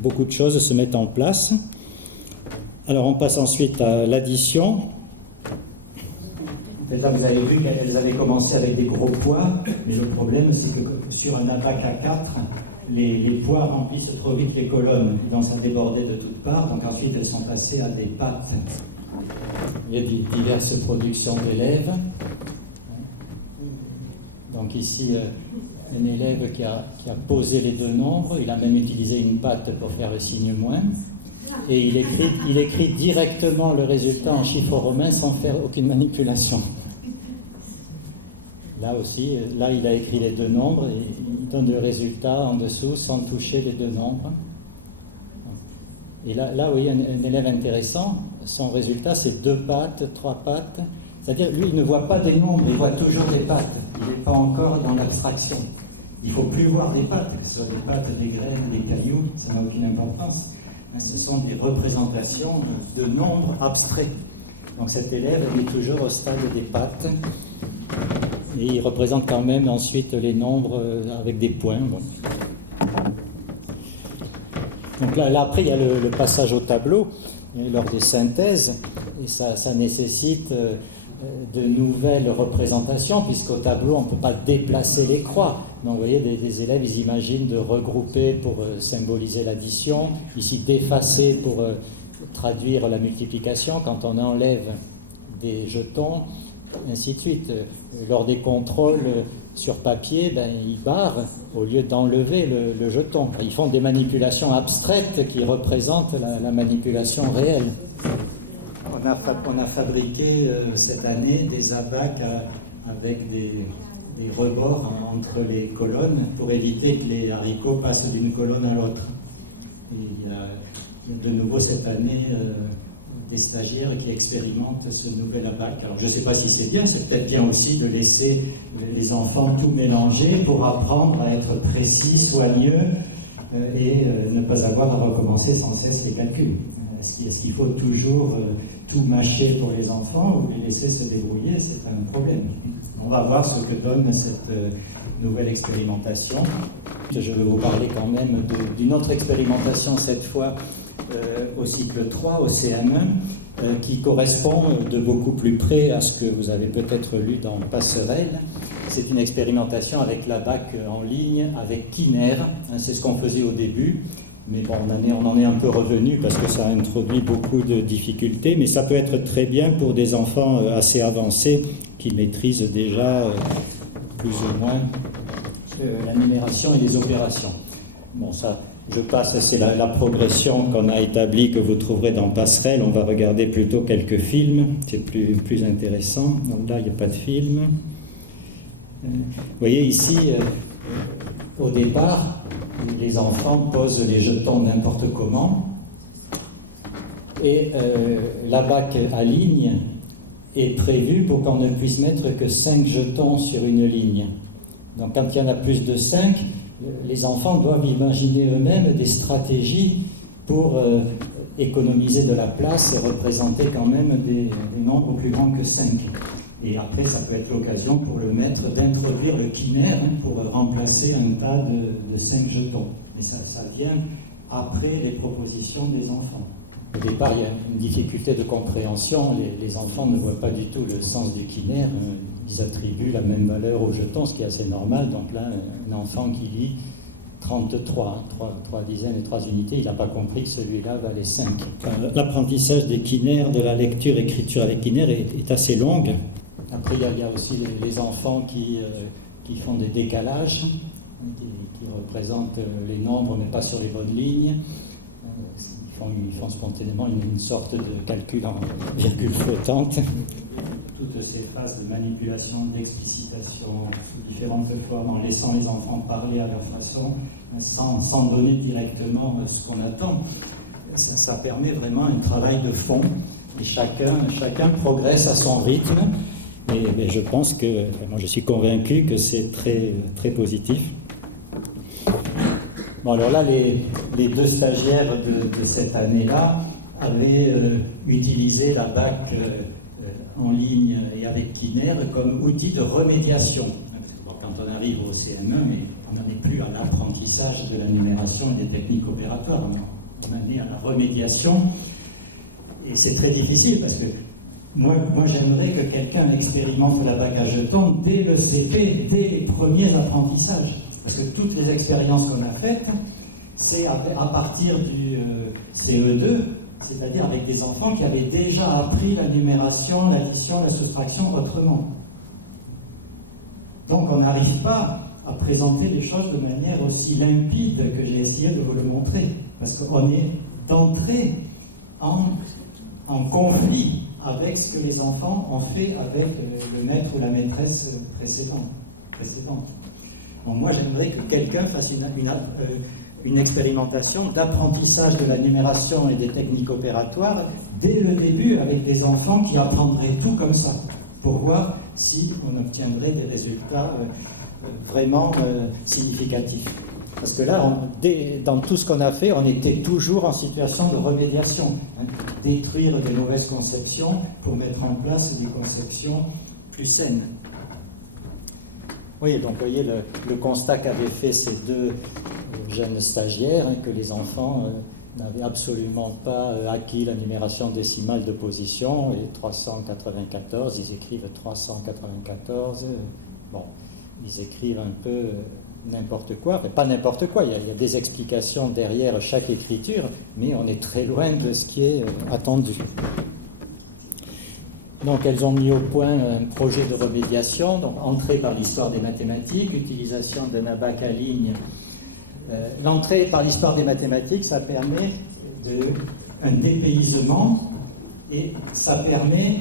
Beaucoup de choses se mettent en place. Alors on passe ensuite à l'addition. Déjà vous avez vu qu'elles avaient commencé avec des gros poids, mais le problème c'est que sur un abac à 4, les poids remplissent trop vite les colonnes, et donc ça débordait de toutes parts, donc ensuite elles sont passées à des pattes. Il y a diverses productions d'élèves. Donc ici, un élève qui a posé les 2 nombres, il a même utilisé une patte pour faire le signe moins, et il écrit directement le résultat en chiffres romains sans faire aucune manipulation. Là aussi, là il a écrit les 2 nombres, et il donne le résultat en dessous sans toucher les 2 nombres. Et là vous voyez un élève intéressant, son résultat c'est 2 pattes, 3 pattes. C'est-à-dire, lui, il ne voit pas des nombres, il voit toujours des pattes. Il n'est pas encore dans l'abstraction. Il ne faut plus voir des pattes, que ce soit des pattes, des graines, des cailloux, ça n'a aucune importance. Mais ce sont des représentations de nombres abstraits. Donc cet élève est toujours au stade des pattes. Et il représente quand même ensuite les nombres avec des points. Bon. Donc là, après, il y a le passage au tableau, lors des synthèses, et ça nécessite de nouvelles représentations, puisqu'au tableau, on ne peut pas déplacer les croix. Donc, vous voyez, des élèves, ils imaginent de regrouper pour symboliser l'addition, ici d'effacer pour traduire la multiplication, quand on enlève des jetons, ainsi de suite. Lors des contrôles sur papier, ils barrent au lieu d'enlever le jeton. Ils font des manipulations abstraites qui représentent la manipulation réelle. On a fabriqué cette année des abacs avec des rebords entre les colonnes pour éviter que les haricots passent d'une colonne à l'autre. Il y a de nouveau cette année des stagiaires qui expérimentent ce nouvel abac. Alors je ne sais pas si c'est bien, c'est peut-être bien aussi de laisser les enfants tout mélanger pour apprendre à être précis, soigneux et ne pas avoir à recommencer sans cesse les calculs. Est-ce qu'il faut toujours tout mâcher pour les enfants ou les laisser se débrouiller? C'est un problème. On va voir ce que donne cette nouvelle expérimentation. Je vais vous parler quand même d'une autre expérimentation, cette fois au cycle 3, au CM1, qui correspond de beaucoup plus près à ce que vous avez peut-être lu dans Passerelle. C'est une expérimentation avec la BAC en ligne, avec Kiner. C'est ce qu'on faisait au début. Mais bon, on en est un peu revenu parce que ça a introduit beaucoup de difficultés, mais ça peut être très bien pour des enfants assez avancés qui maîtrisent déjà plus ou moins la numération et les opérations. Bon, ça, je passe, c'est la progression qu'on a établie, que vous trouverez dans Passerelle. On va regarder plutôt quelques films, c'est plus intéressant. Donc là, il n'y a pas de film. Vous voyez ici, au départ, les enfants posent les jetons n'importe comment et la BAC à ligne est prévue pour qu'on ne puisse mettre que 5 jetons sur une ligne. Donc quand il y en a plus de 5, les enfants doivent imaginer eux-mêmes des stratégies pour économiser de la place et représenter quand même des nombres plus grands que 5. Et après, ça peut être l'occasion pour le maître d'introduire le quinaire pour remplacer un tas de 5 jetons. Mais ça vient après les propositions des enfants. Au départ, il y a une difficulté de compréhension. Les enfants ne voient pas du tout le sens du quinaire. Ils attribuent la même valeur aux jetons, ce qui est assez normal. Donc là, un enfant qui lit 33, 3 dizaines et 3 unités, il n'a pas compris que celui-là valait 5. L'apprentissage des quinaires, de la lecture-écriture avec quinaire est assez longue. Après, il y a aussi les enfants qui font des décalages, qui représentent les nombres, mais pas sur les bonnes lignes. Ils font spontanément une sorte de calcul en virgule flottante. Toutes ces phases de manipulation, d'explicitation, sous différentes formes, en laissant les enfants parler à leur façon, sans donner directement ce qu'on attend. Ça permet vraiment un travail de fond, et chacun progresse à son rythme. Et je pense que, moi je suis convaincu que c'est très, très positif. Bon, alors là, les 2 stagiaires de cette année-là avaient utilisé la BAC en ligne et avec quinaire comme outil de remédiation. Bon, quand on arrive au CM1, mais on n'en est plus à l'apprentissage de la numération et des techniques opératoires, on en est à la remédiation. Et c'est très difficile parce que moi j'aimerais que quelqu'un expérimente la BAC à jetons dès le CP, dès les premiers apprentissages. Parce que toutes les expériences qu'on a faites, c'est à partir du CE2, c'est-à-dire avec des enfants qui avaient déjà appris la numération, l'addition, la soustraction autrement. Donc on n'arrive pas à présenter les choses de manière aussi limpide que j'ai essayé de vous le montrer. Parce qu'on est d'entrée en conflit avec ce que les enfants ont fait avec le maître ou la maîtresse précédente. Donc moi, j'aimerais que quelqu'un fasse une expérimentation d'apprentissage de la numération et des techniques opératoires dès le début avec des enfants qui apprendraient tout comme ça, pour voir si on obtiendrait des résultats vraiment significatifs. Parce que là, dans tout ce qu'on a fait, on était toujours en situation de remédiation, détruire des mauvaises conceptions pour mettre en place des conceptions plus saines. Oui, donc vous voyez le constat qu'avaient fait ces 2 jeunes stagiaires, que les enfants n'avaient absolument pas acquis la numération décimale de position, et 394, ils écrivent 394, bon, ils écrivent un peu n'importe quoi, enfin, pas n'importe quoi, il y a des explications derrière chaque écriture, mais on est très loin de ce qui est attendu. Donc elles ont mis au point un projet de remédiation, donc entrée par l'histoire des mathématiques, utilisation d'un abac à ligne. L'entrée par l'histoire des mathématiques, ça permet un dépaysement et ça permet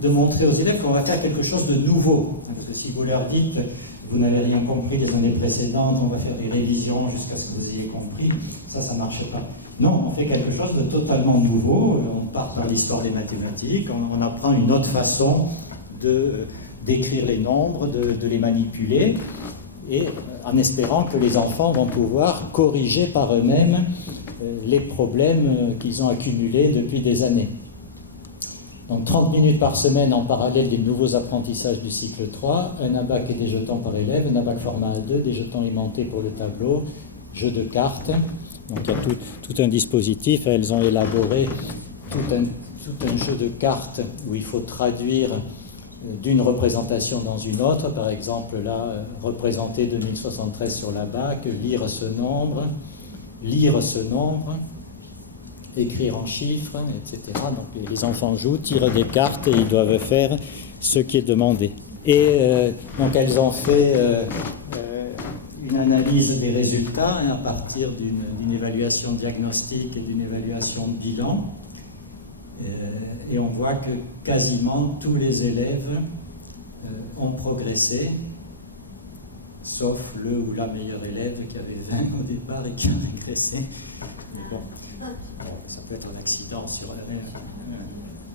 de montrer aux élèves qu'on va faire quelque chose de nouveau. Parce que si vous leur dites, vous n'avez rien compris des années précédentes, on va faire des révisions jusqu'à ce que vous ayez compris, ça ne marche pas. Non, on fait quelque chose de totalement nouveau, on part par l'histoire des mathématiques, on apprend une autre façon d'écrire les nombres, de les manipuler, et en espérant que les enfants vont pouvoir corriger par eux-mêmes les problèmes qu'ils ont accumulés depuis des années. Donc 30 minutes par semaine en parallèle des nouveaux apprentissages du cycle 3, un abac et des jetons par élève, un abac format A2, des jetons aimantés pour le tableau, jeu de cartes. Donc il y a tout un dispositif. Elles ont élaboré tout un jeu de cartes où il faut traduire d'une représentation dans une autre. Par exemple, là, représenter 2073 sur la BAC, lire ce nombre, écrire en chiffres, etc. Donc les enfants jouent, tirent des cartes et ils doivent faire ce qui est demandé. Et donc elles ont fait une analyse des résultats à partir d'une évaluation diagnostique et d'une évaluation de bilan. Et on voit que quasiment tous les élèves ont progressé, sauf le ou la meilleure élève qui avait 20 au départ et qui a régressé. Mais bon, ça peut être un accident sur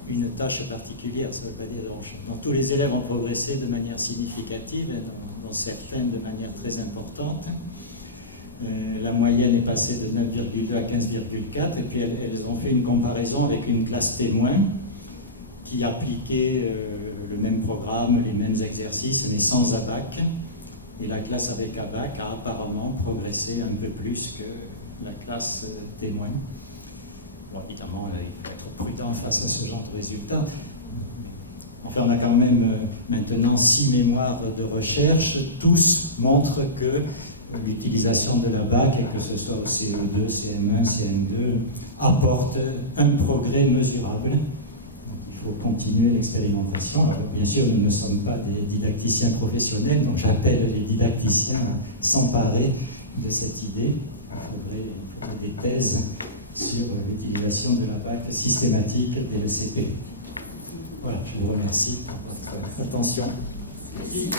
une tâche particulière, ça ne veut pas dire grand-chose. Donc tous les élèves ont progressé de manière significative, dont certaines de manière très importante. La moyenne est passée de 9,2 à 15,4, et puis elles ont fait une comparaison avec une classe témoin qui appliquait le même programme, les mêmes exercices, mais sans ABAC. Et la classe avec ABAC a apparemment progressé un peu plus que la classe témoin. Bon, évidemment, il faut être prudent face à ce genre de résultats. Enfin, on a quand même maintenant 6 mémoires de recherche. Tous montrent que l'utilisation de la BAC, et que ce soit au CE2, CM1, CM2, apporte un progrès mesurable. Il faut continuer l'expérimentation. Alors, bien sûr, nous ne sommes pas des didacticiens professionnels, donc j'appelle les didacticiens à s'emparer de cette idée. Il faudrait des thèses sur l'utilisation de la BAC systématique des LCP. Voilà, je vous remercie pour votre attention. Merci.